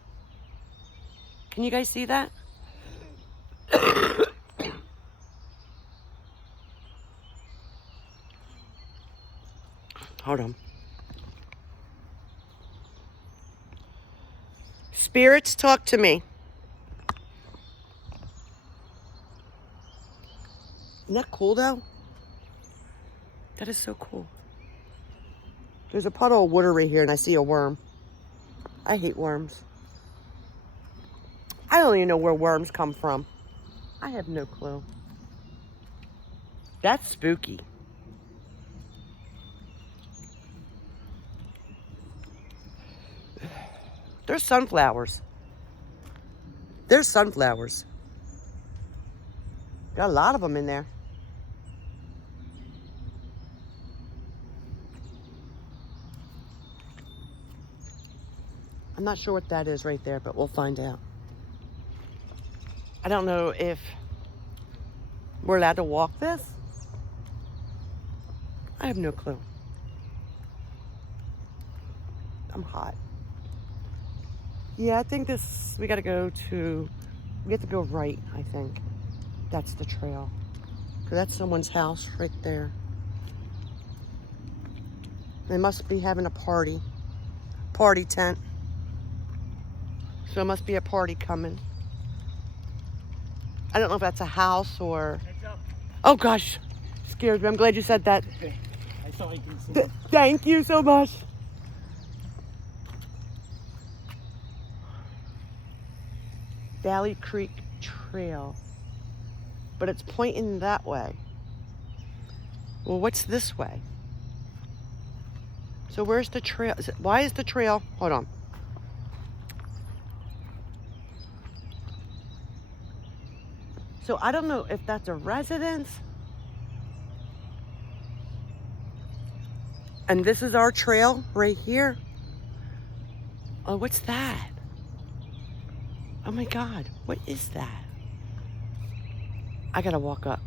Can you guys see that? Hold on. Spirits, talk to me. Isn't that cool, though? That is so cool. There's a puddle of water right here, and I see a worm. I hate worms. I don't even know where worms come from. I have no clue. That's spooky. There's sunflowers. There's sunflowers. Got a lot of them in there. I'm not sure what that is right there, but we'll find out. I don't know if we're allowed to walk this. I have no clue. I'm hot. Yeah, I think this, we have to go right, I think. That's the trail. Because that's someone's house right there. They must be having a party tent. So it must be a party coming. I don't know if that's a house or... Oh gosh, scared me. I'm glad you said that. Okay. I thought you could see. Thank you so much. Valley Creek Trail. But it's pointing that way. Well, what's this way? So where's the trail? Why is the trail? Hold on. So I don't know if that's a residence. And this is our trail right here. Oh, what's that? Oh my God, what is that? I gotta walk up.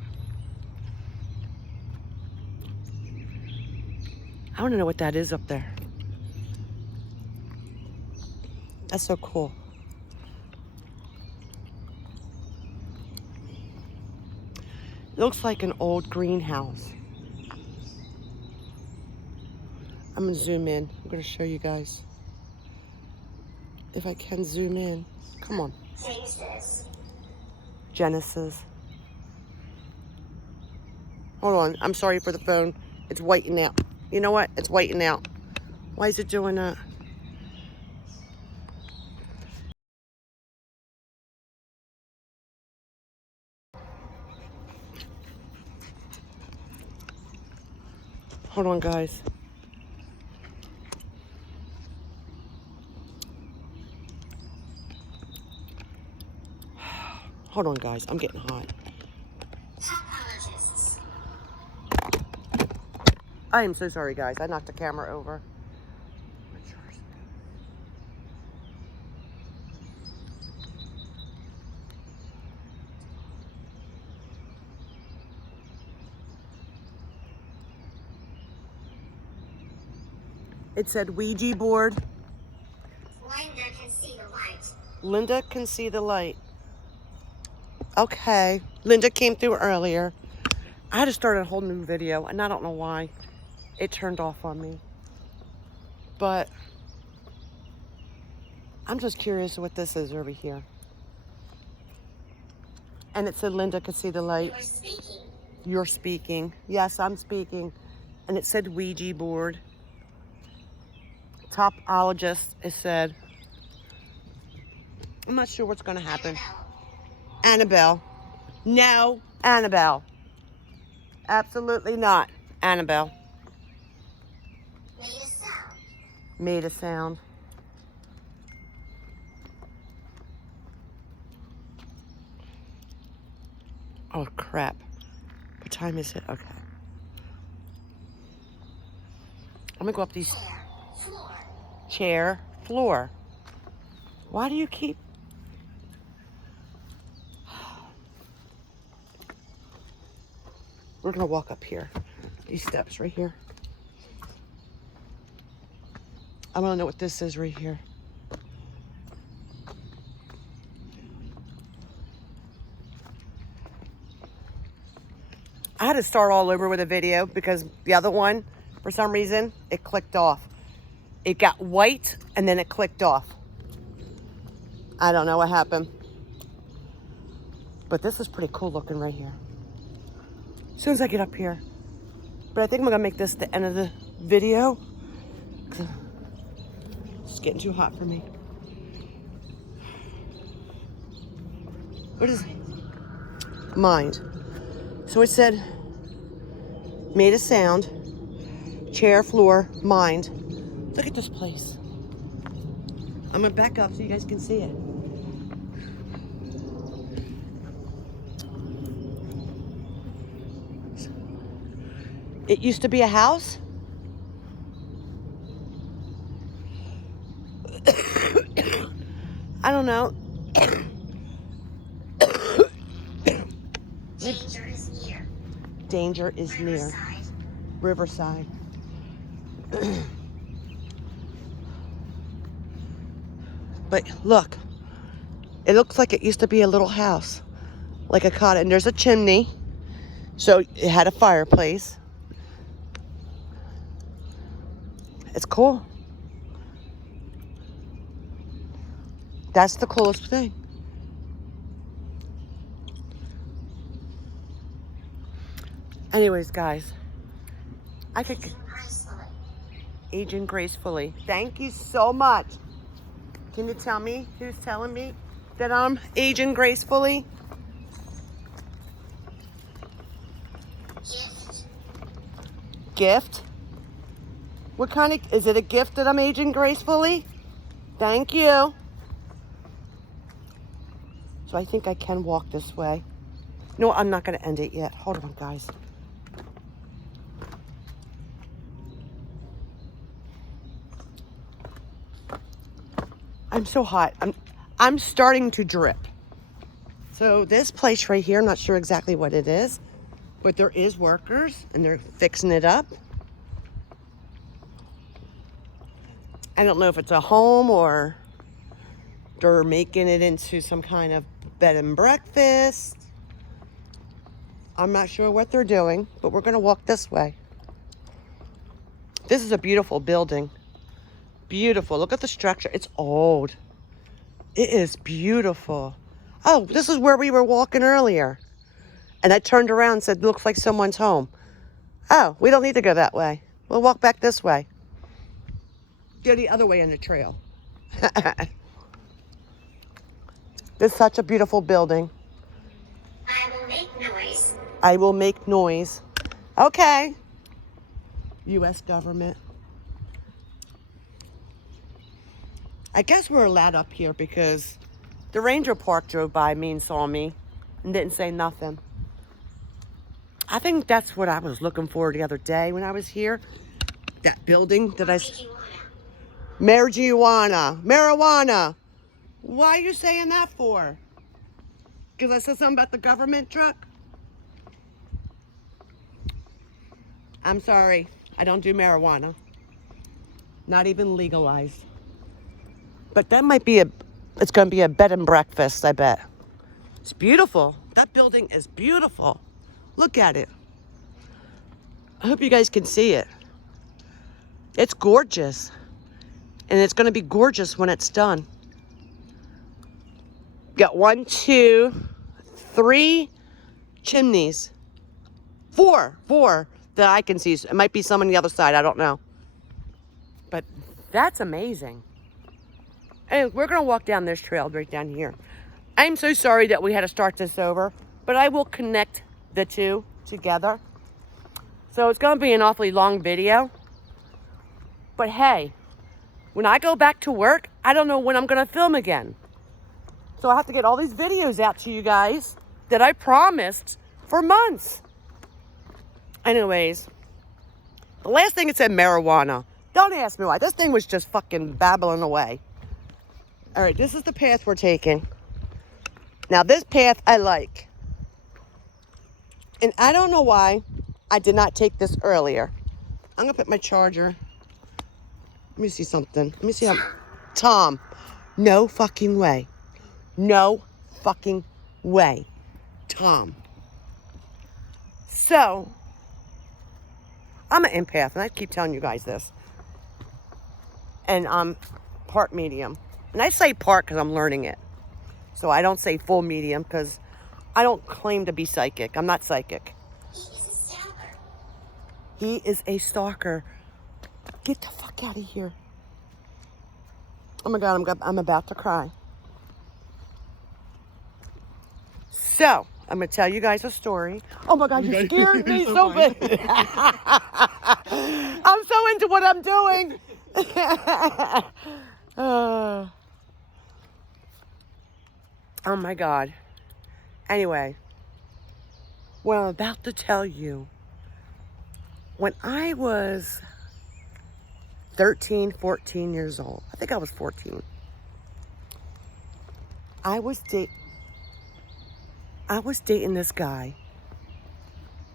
I wanna know what that is up there. That's so cool. It looks like an old greenhouse. I'm gonna zoom in. I'm gonna show you guys. If I can zoom in. Come on. Genesis. Hold on. I'm sorry for the phone. It's whiting out. You know what? It's whiting out. Why is it doing that? Hold on, guys. Hold on, guys. I'm getting hot. Topologists. I am so sorry, guys. I knocked the camera over. It said Ouija board. Linda can see the light. Linda can see the light. Okay. Linda came through earlier. I had to start a whole new video, and I don't know why it turned off on me. But I'm just curious what this is over here. And it said Linda could see the light. You're speaking. You're speaking. Yes, I'm speaking. And it said Ouija board. Topologist, it said. I'm not sure what's going to happen. Annabelle. No, Annabelle. Absolutely not. Annabelle. Made a sound. Made a sound. Oh, crap. What time is it? Okay. I'm going to go up these Floor. chair, floor. Why do you keep... We're going to walk up here. These steps right here. I want to know what this is right here. I had to start all over with a video because the other one, for some reason, it clicked off. It got white and then it clicked off. I don't know what happened. But this is pretty cool looking right here. As soon as I get up here. But I think I'm gonna make this the end of the video. It's getting too hot for me. What is it? Mind. So it said, made a sound, chair, floor, mind. Look at this place. I'm gonna back up so you guys can see it. It used to be a house. I don't know. Danger is near. Danger is near. Riverside. Riverside. But look, it looks like it used to be a little house, like a cottage. And there's a chimney, so it had a fireplace. It's cool. That's the coolest thing. Anyways, guys, I could Gracefully. aging gracefully. Thank you so much. Can you tell me who's telling me that I'm aging gracefully? Gift. Gift? What kind of, is it a gift that I'm aging gracefully? Thank you. So I think I can walk this way. No, I'm not going to end it yet. Hold on, guys. I'm so hot. I'm starting to drip. So this place right here, I'm not sure exactly what it is, but there is workers and they're fixing it up. I don't know if it's a home or they're making it into some kind of bed and breakfast. I'm not sure what they're doing, but we're gonna walk this way. This is a beautiful building. Beautiful. Look at the structure. It's old. It is beautiful. Oh, this is where we were walking earlier. And I turned around and said, looks like someone's home. Oh, we don't need to go that way. We'll walk back this way. Go the other way in the trail. This is such a beautiful building. I will make noise. I will make noise. Okay. U.S. government. I guess we're allowed up here because the ranger park drove by me and saw me and didn't say nothing. I think that's what I was looking for the other day when I was here. That building that I... Marijuana. Marijuana. Why are you saying that for? Because I said something about the government truck? I'm sorry. I don't do marijuana. Not even legalized. But that might be it's going to be a bed and breakfast, I bet. It's beautiful. That building is beautiful. Look at it. I hope you guys can see it. It's gorgeous. And it's going to be gorgeous when it's done. Got 1, 2, 3 chimneys. 4 that I can see. It might be some on the other side. I don't know. But that's amazing. And we're going to walk down this trail right down here. I'm so sorry that we had to start this over, but I will connect the two together. So it's going to be an awfully long video. But hey, when I go back to work, I don't know when I'm going to film again. So I have to get all these videos out to you guys that I promised for months. Anyways, the last thing it said marijuana. Don't ask me why. This thing was just fucking babbling away. All right, this is the path we're taking. Now, this path I like. And I don't know why I did not take this earlier. I'm going to put my charger. Let me see something. Let me see how... Tom. No fucking way. No fucking way. Tom. So, I'm an empath, and I keep telling you guys this. And I'm part medium. And I say part because I'm learning it. So I don't say full medium because I don't claim to be psychic. I'm not psychic. He's a stalker. He is a stalker. Get the fuck out of here. Oh my God, I'm about to cry. So, I'm going to tell you guys a story. Oh my God, you scared me so bad. I'm so into what I'm doing. Oh my God. Anyway, what I'm about to tell you, when I was 13, 14 years old, I think I was 14, I was dating this guy.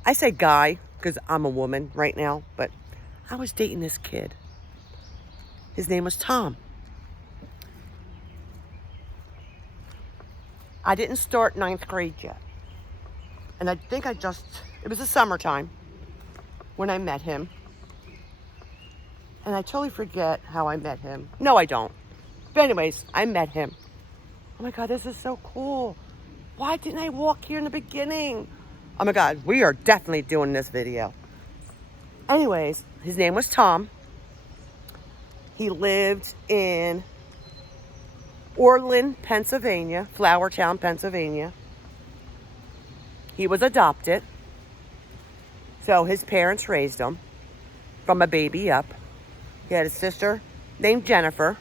I say guy because I'm a woman right now, but I was dating this kid. His name was Tom. I didn't start 9th grade yet. And I think it was the summertime when I met him. And I totally forget how I met him. No, I don't. But anyways, I met him. Oh my God, this is so cool. Why didn't I walk here in the beginning? Oh my God, we are definitely doing this video. Anyways, his name was Tom. He lived in Orland, Pennsylvania, Flowertown, Pennsylvania. He was adopted. So his parents raised him from a baby up. He had a sister named Jennifer.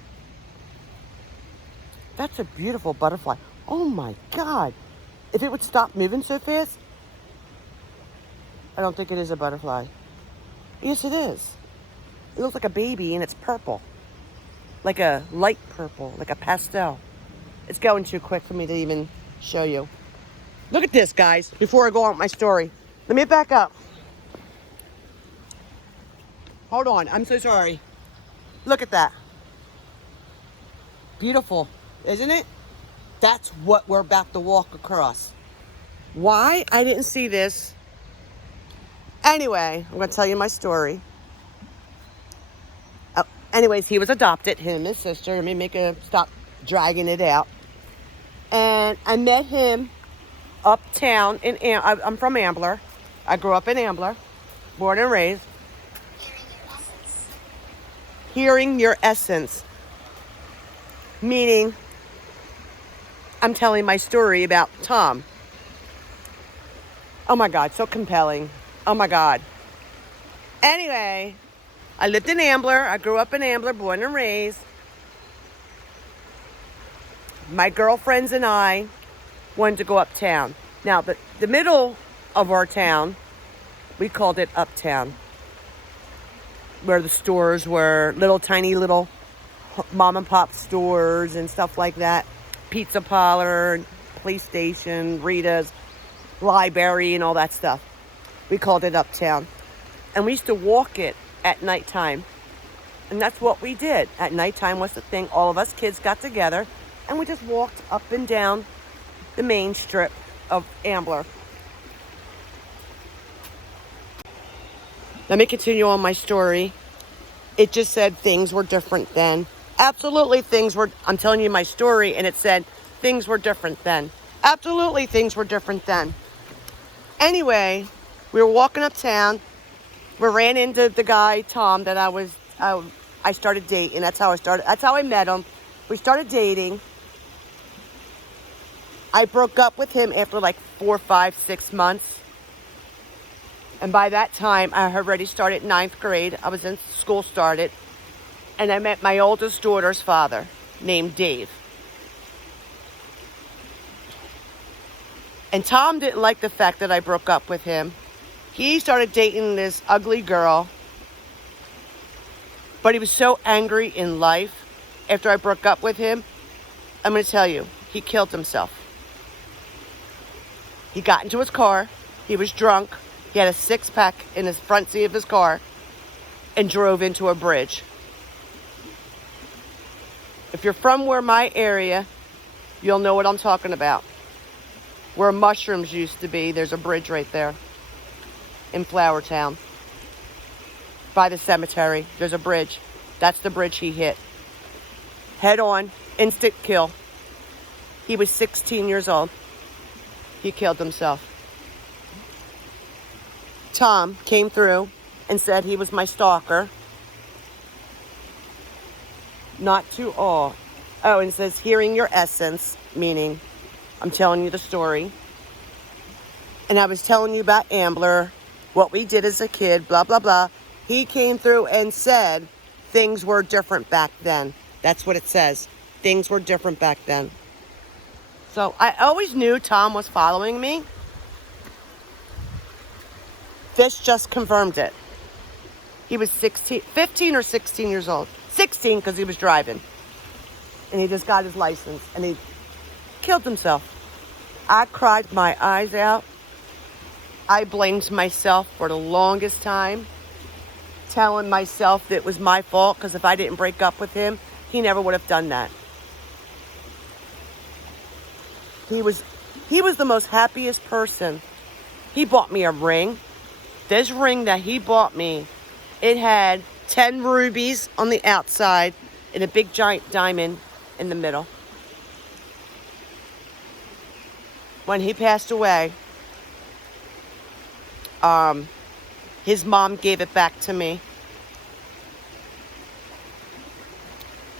That's a beautiful butterfly. Oh my God. If it would stop moving so fast, I don't think it is a butterfly. Yes, it is. It looks like a baby and it's purple. Like a light purple, like a pastel. It's going too quick for me to even show you. Look at this, guys, before I go on with my story. Let me back up. Hold on, I'm so sorry. Look at that. Beautiful, isn't it? That's what we're about to walk across. Why I didn't see this. Anyway, I'm going to tell you my story. Anyways, he was adopted, him and his sister. Let me stop dragging it out. And I met him uptown I'm from Ambler. I grew up in Ambler, born and raised. Hearing your essence. Meaning, I'm telling my story about Tom. Oh my God, so compelling. Oh my God. Anyway, I lived in Ambler. I grew up in Ambler, born and raised. My girlfriends and I wanted to go uptown. Now, the middle of our town, we called it Uptown, where the stores were tiny little mom and pop stores and stuff like that. Pizza parlor, police station, Rita's, library, and all that stuff. We called it Uptown. And we used to walk it at nighttime. And that's what we did. At nighttime was the thing. All of us kids got together and we just walked up and down the main strip of Ambler. Let me continue on my story. It just said things were different then. Absolutely I'm telling you my story and it said things were different then. Absolutely, things were different then. Anyway, we were walking uptown. We ran into the guy, Tom, that I started dating. That's how I met him. We started dating. I broke up with him after like 4, 5, 6 months. And by that time, I had already started 9th grade. I was in school started. And I met my oldest daughter's father, named Dave. And Tom didn't like the fact that I broke up with him. He started dating this ugly girl. But he was so angry in life after I broke up with him. I'm going to tell you, he killed himself. He got into his car. He was drunk. He had a 6-pack in his front seat of his car and drove into a bridge. If you're from where my area, you'll know what I'm talking about. Where Mushrooms used to be, there's a bridge right there in Flower Town. By the cemetery, there's a bridge. That's the bridge he hit. Head on, instant kill. He was 16 years old. He killed himself. Tom came through and said he was my stalker. Not to all. Oh, and it says, hearing your essence, meaning I'm telling you the story. And I was telling you about Ambler, what we did as a kid, blah, blah, blah. He came through and said things were different back then. That's what it says. Things were different back then. So I always knew Tom was following me. This just confirmed it. He was 15 or 16 years old. 16 because he was driving. And he just got his license and he killed himself. I cried my eyes out. I blamed myself for the longest time, telling myself that it was my fault because if I didn't break up with him, he never would have done that. He was the most happiest person. He bought me a ring. This ring that he bought me, it had 10 rubies on the outside and a big giant diamond in the middle. When he passed away, his mom gave it back to me.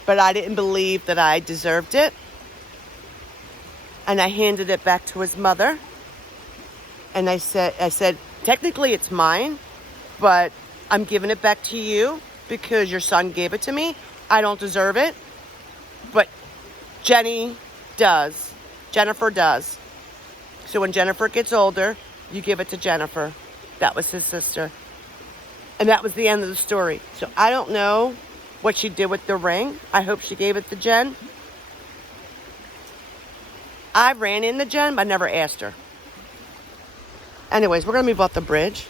But I didn't believe that I deserved it. And I handed it back to his mother. And I said, technically it's mine, but I'm giving it back to you because your son gave it to me. I don't deserve it. But Jennifer does. So when Jennifer gets older, you give it to Jennifer. That was his sister. And that was the end of the story. So I don't know what she did with the ring. I hope she gave it to Jen. I ran into Jen, but I never asked her. Anyways, we're going to move off the bridge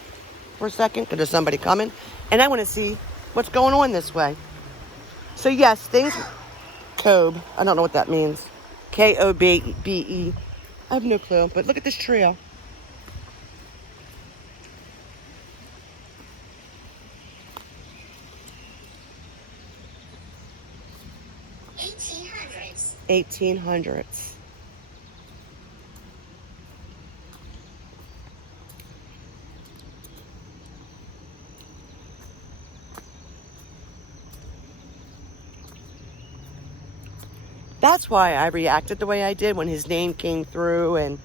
for a second because there's somebody coming. And I want to see what's going on this way. So yes, things... Kobe. I don't know what that means. K-O-B-E. I have no clue. But look at this trail. $1800s. 1800s. That's why I reacted the way I did when his name came through and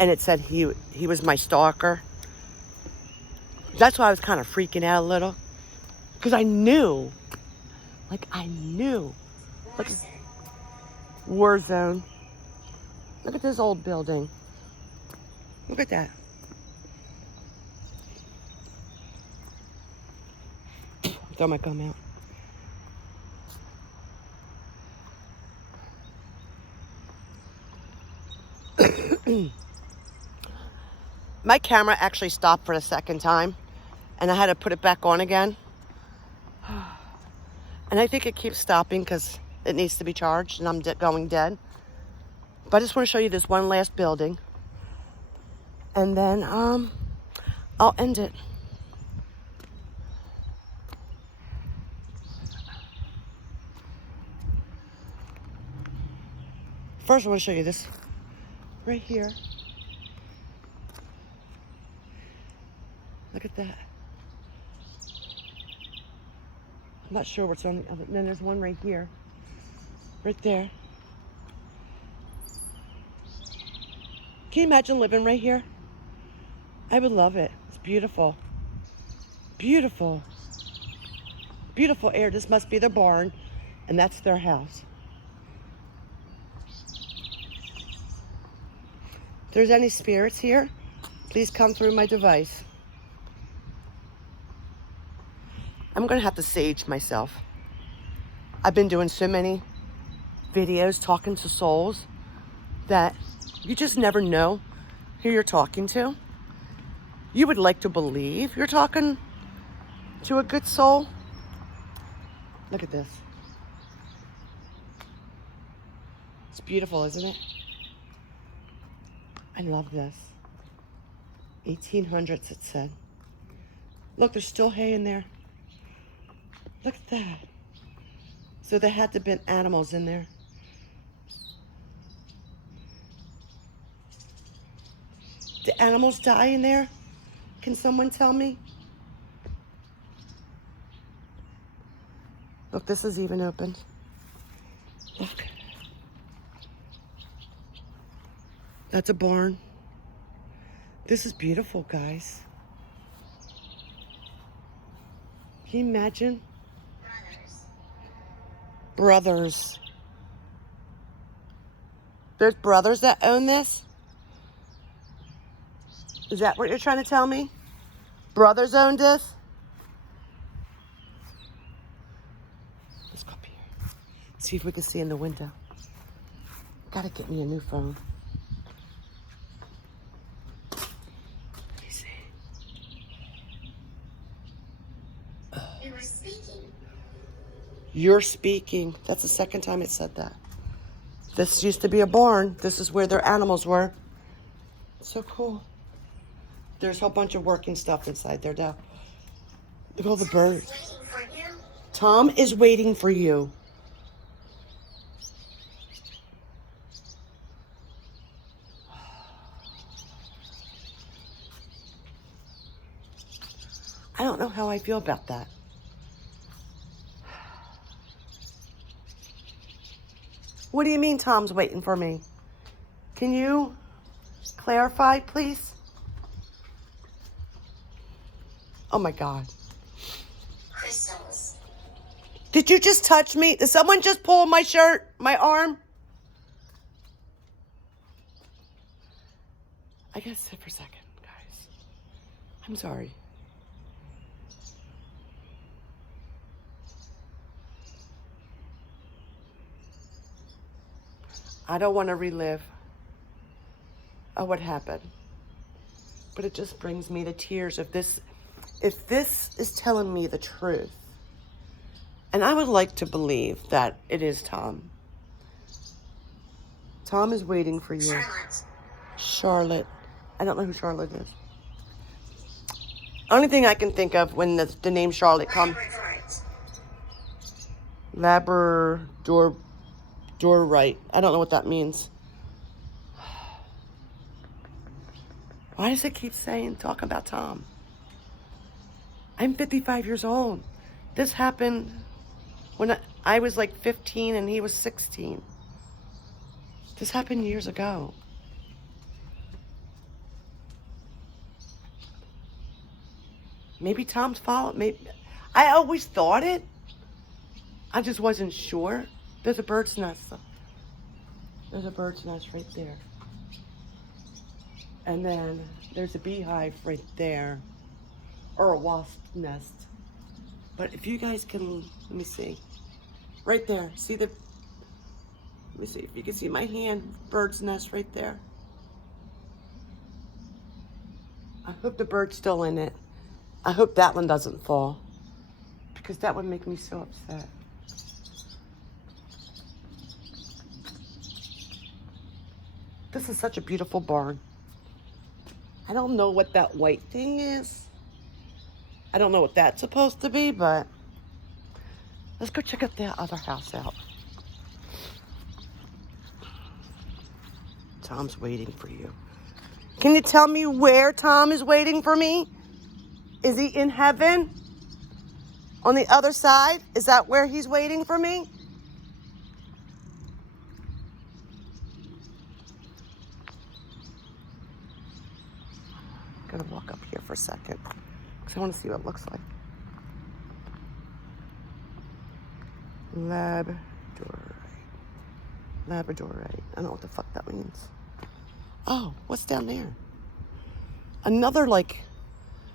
it said he was my stalker. That's why I was kind of freaking out a little. Because I knew. Look, War zone. Look at this old building. Look at that. Throw my gum out. My camera actually stopped for the second time and I had to put it back on again. And I think it keeps stopping because it needs to be charged and I'm going dead. But I just want to show you this one last building. And then I'll end it. First I want to show you this Right here. Look at that. I'm not sure what's on the other. Then there's one right here. Right there. Can you imagine living right here? I would love it. It's beautiful. Beautiful. Beautiful air. This must be their barn, and that's their house. If there's any spirits here, please come through my device. I'm gonna have to sage myself. I've been doing so many videos talking to souls that you just never know who you're talking to. You would like to believe you're talking to a good soul. Look at this. It's beautiful, isn't it? I love this. 1800s, it said. Look, there's still hay in there. Look at that. So there had to have been animals in there. Did animals die in there? Can someone tell me? Look, this is even open. Look. That's a barn. This is beautiful, guys. Can you imagine? Brothers. There's brothers that own this? Is that what you're trying to tell me? Brothers owned this? Let's go up here. See if we can see in the window. Gotta get me a new phone. Let me see. You were speaking. You're speaking. That's the second time it said that. This used to be a barn. This is where their animals were. So cool. There's a whole bunch of working stuff inside there now. Look at all the birds. Waiting for you. Tom is waiting for you. I don't know how I feel about that. What do you mean Tom's waiting for me? Can you clarify, please? Oh my God. Crystals. Did you just touch me? Did someone just pull my shirt, my arm? I gotta sit for a second, guys. I'm sorry. I don't want to relive what happened. But it just brings me to tears if this is telling me the truth. And I would like to believe that it is Tom. Tom is waiting for you. Charlotte. Charlotte. I don't know who Charlotte is. Only thing I can think of when the name Charlotte comes. Labrador. Labradorite. I don't know what that means. Why does it keep talk about Tom? I'm 55 years old. This happened when I was like 15 and he was 16. This happened years ago. Maybe Tom's followed. Maybe I always thought it. I just wasn't sure. There's a bird's nest. There's a bird's nest right there. And then there's a beehive right there. Or a wasp nest. But if you guys can, let me see. Right there. See the, let me see if you can see my hand. Bird's nest right there. I hope the bird's still in it. I hope that one doesn't fall. Because that would make me so upset. This is such a beautiful barn. I don't know what that white thing is. I don't know what that's supposed to be, but let's go check out that other house out. Tom's waiting for you. Can you tell me where Tom is waiting for me? Is he in heaven? On the other side? Is that where he's waiting for me? I'm gonna walk up here for a second because I want to see what it looks like. Labradorite. Labradorite. I don't know what the fuck that means. Oh, what's down there? Another, like,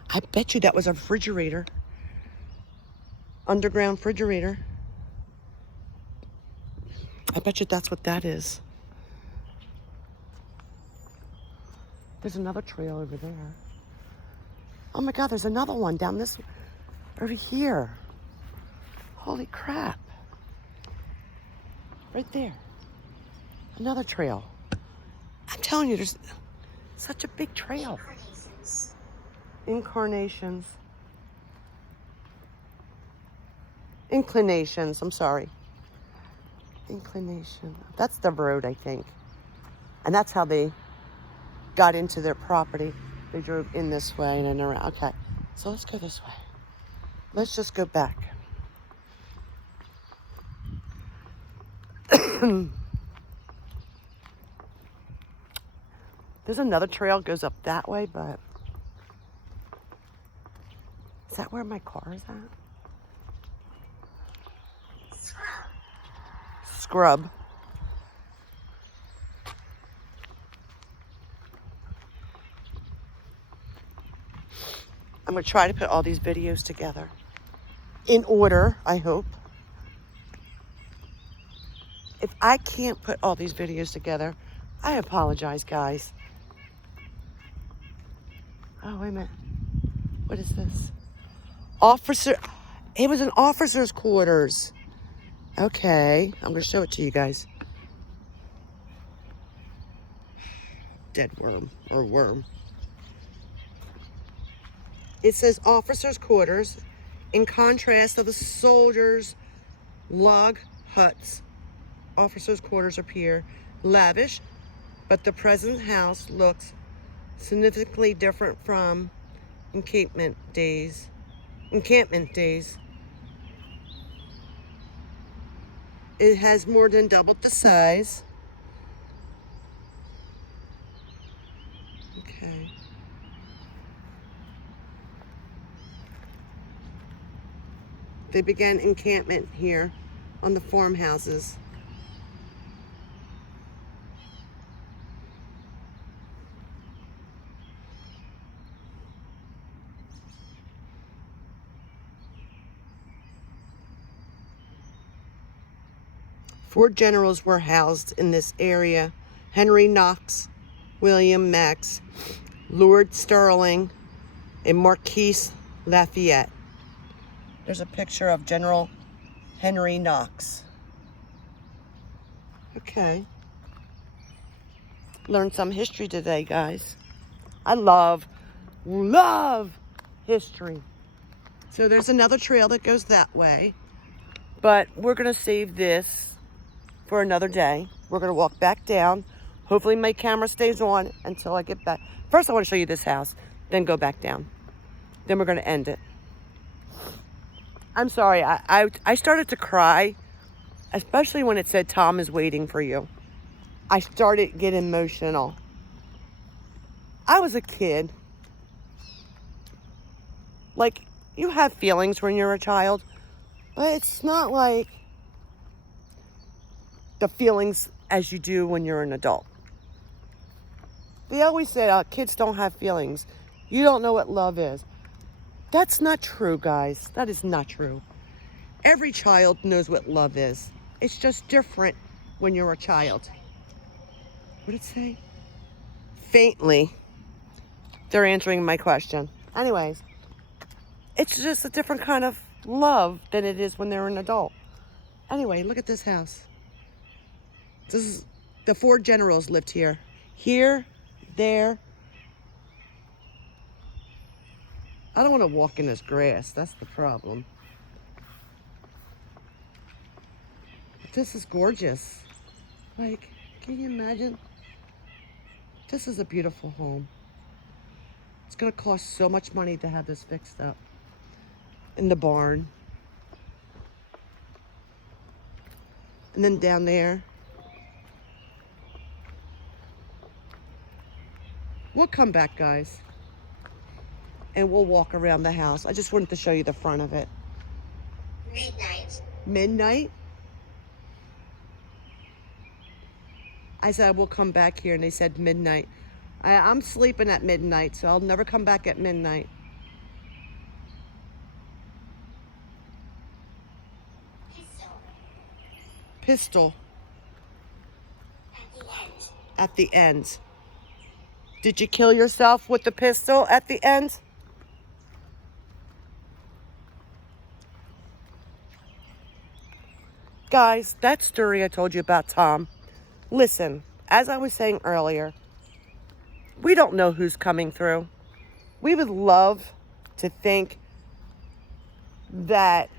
I bet you that was a refrigerator. Underground refrigerator. I bet you that's what that is. There's another trail over there. Oh my God, there's another one down this, over here. Holy crap. Right there. Another trail. I'm telling you, there's such a big trail. Incarnations. Inclinations, I'm sorry. Inclination. That's the road, I think. And that's how they got into their property. They drove in this way and then around. Okay, so let's go this way. Let's just go back. There's another trail goes up that way, but is that where my car is at? Scrub. I'm going to try to put all these videos together in order, I hope. If I can't put all these videos together, I apologize, guys. Oh, wait a minute. What is this? Officer. It was an officer's quarters. Okay. I'm going to show it to you guys. Dead worm or worm. It says officers' quarters. In contrast to the soldiers' log huts, officers' quarters appear lavish, but the present house looks significantly different from encampment days. It has more than doubled the size. Okay. They began encampment here on the farmhouses. Four generals were housed in this area: Henry Knox, William Max, Lord Sterling, and Marquis Lafayette. There's a picture of General Henry Knox. Okay. Learned some history today, guys. I love history. So there's another trail that goes that way. But we're going to save this for another day. We're going to walk back down. Hopefully my camera stays on until I get back. First, I want to show you this house, then go back down. Then we're going to end it. I'm sorry, I started to cry, especially when it said Tom is waiting for you. I started getting emotional. I was a kid. Like, you have feelings when you're a child, but it's not like the feelings as you do when you're an adult. They always say, kids don't have feelings. You don't know what love is. That's not true, guys. That is not true. Every child knows what love is. It's just different when you're a child. What did it say? Faintly. They're answering my question. Anyways, it's just a different kind of love than it is when they're an adult. Anyway, look at this house. This is, the four generals lived here. Here, there. I don't want to walk in this grass. That's the problem. This is gorgeous. Like, can you imagine? This is a beautiful home. It's gonna cost so much money to have this fixed up. In the barn. And then down there. We'll come back, guys. And we'll walk around the house. I just wanted to show you the front of it. Midnight. Midnight? I said, we'll come back here, and they said midnight. I'm sleeping at midnight, so I'll never come back at midnight. Pistol. Pistol At the end. at the end. Did you kill yourself with the pistol at the end? Guys, that story I told you about Tom. Listen, as I was saying earlier, we don't know who's coming through. We would love to think that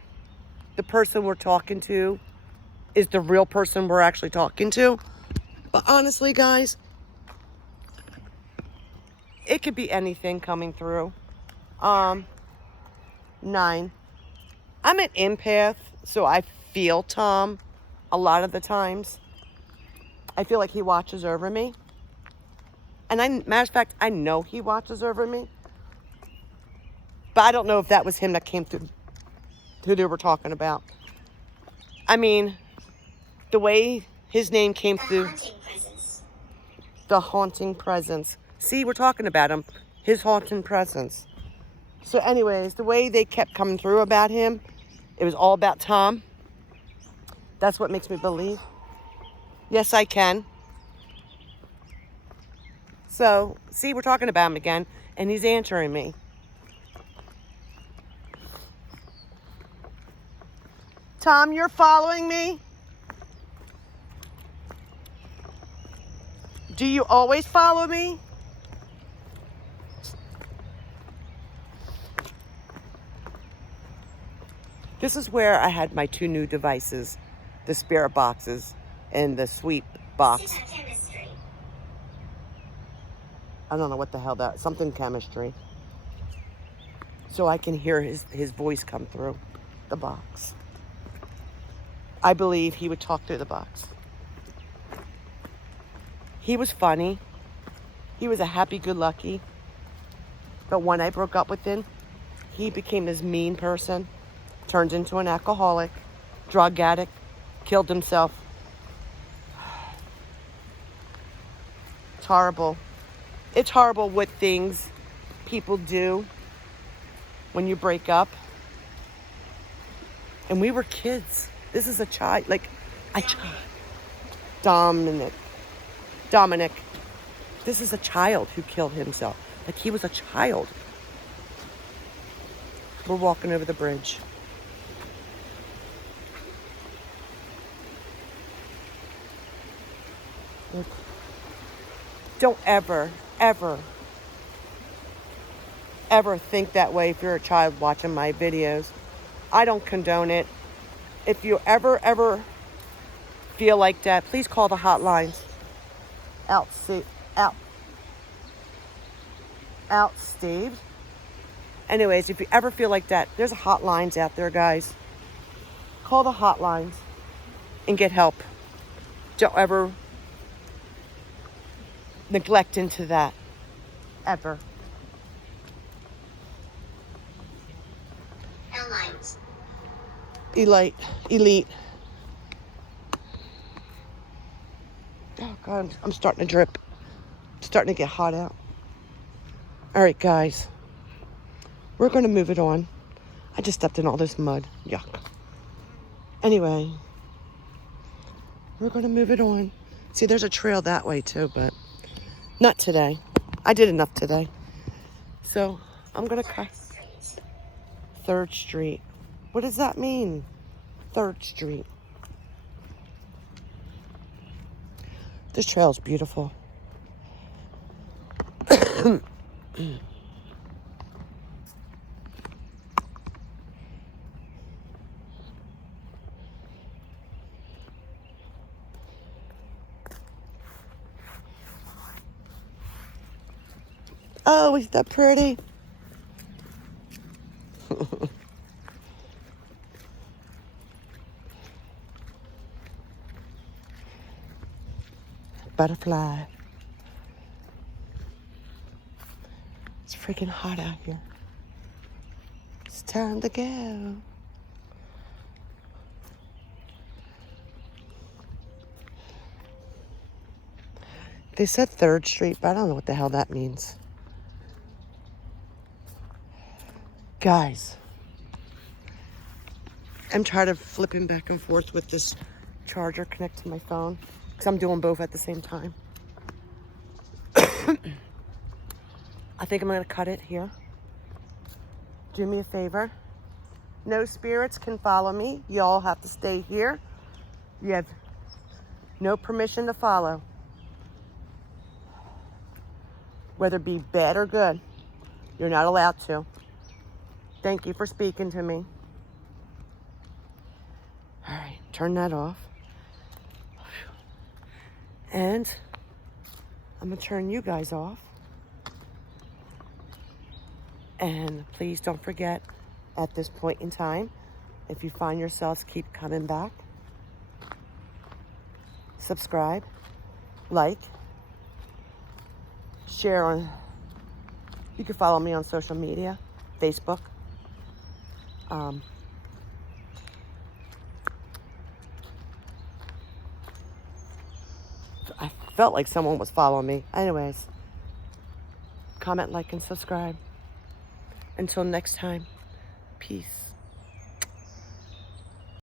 the person we're talking to is the real person we're actually talking to. But honestly, guys, it could be anything coming through. 9. I'm an empath, so I feel Tom a lot of the times. I feel like he watches over me. And matter of fact, I know he watches over me. But I don't know if that was him that came through, who they were talking about. I mean, the way his name came The through, haunting presence. the haunting presence. See, we're talking about him, his haunting presence. So anyways, the way they kept coming through about him, it was all about Tom. That's what makes me believe. Yes, I can. So, see, we're talking about him again, and he's answering me. Tom, you're following me? Do you always follow me? This is where I had my 2 new devices, the spirit boxes and the sweep box. Sit at chemistry. I don't know what the hell something chemistry. So I can hear his voice come through the box. I believe he would talk through the box. He was funny. He was a happy-go-lucky. But when I broke up with him, he became this mean person, turned into an alcoholic, drug addict, killed himself. It's horrible. It's horrible what things people do when you break up. And we were kids. This is a child, Dominic. This is a child who killed himself. Like he was a child. We're walking over the bridge. Look. Don't ever think that way if you're a child watching my videos. I don't condone it. If you ever feel like that, please call the hotlines. Out, Steve. Anyways, if you ever feel like that, there's hotlines out there, guys. Call the hotlines and get help. Don't ever neglect into that. Ever. Airlines. Elite. Oh God, I'm starting to drip. It's starting to get hot out. All right, guys. We're going to move it on. I just stepped in all this mud. Yuck. Anyway, we're going to move it on. See, there's a trail that way too, but not today. I did enough today. So I'm going to cut 3rd Street. What does that mean? 3rd Street. This trail is beautiful. Oh, is that pretty? Butterfly. It's freaking hot out here. It's time to go. They said 3rd Street, but I don't know what the hell that means. Guys, I'm tired of flipping back and forth with this charger connected to my phone because I'm doing both at the same time. I think I'm going to cut it here. Do me a favor. No spirits can follow me. Y'all have to stay here. You have no permission to follow. Whether it be bad or good, you're not allowed to. Thank you for speaking to me. All right, turn that off. And I'm going to turn you guys off. And please don't forget, at this point in time, if you find yourselves keep coming back, subscribe, like, share on, you can follow me on social media, Facebook. I felt like someone was following me. Anyways, comment, like, and subscribe. Until next time, peace.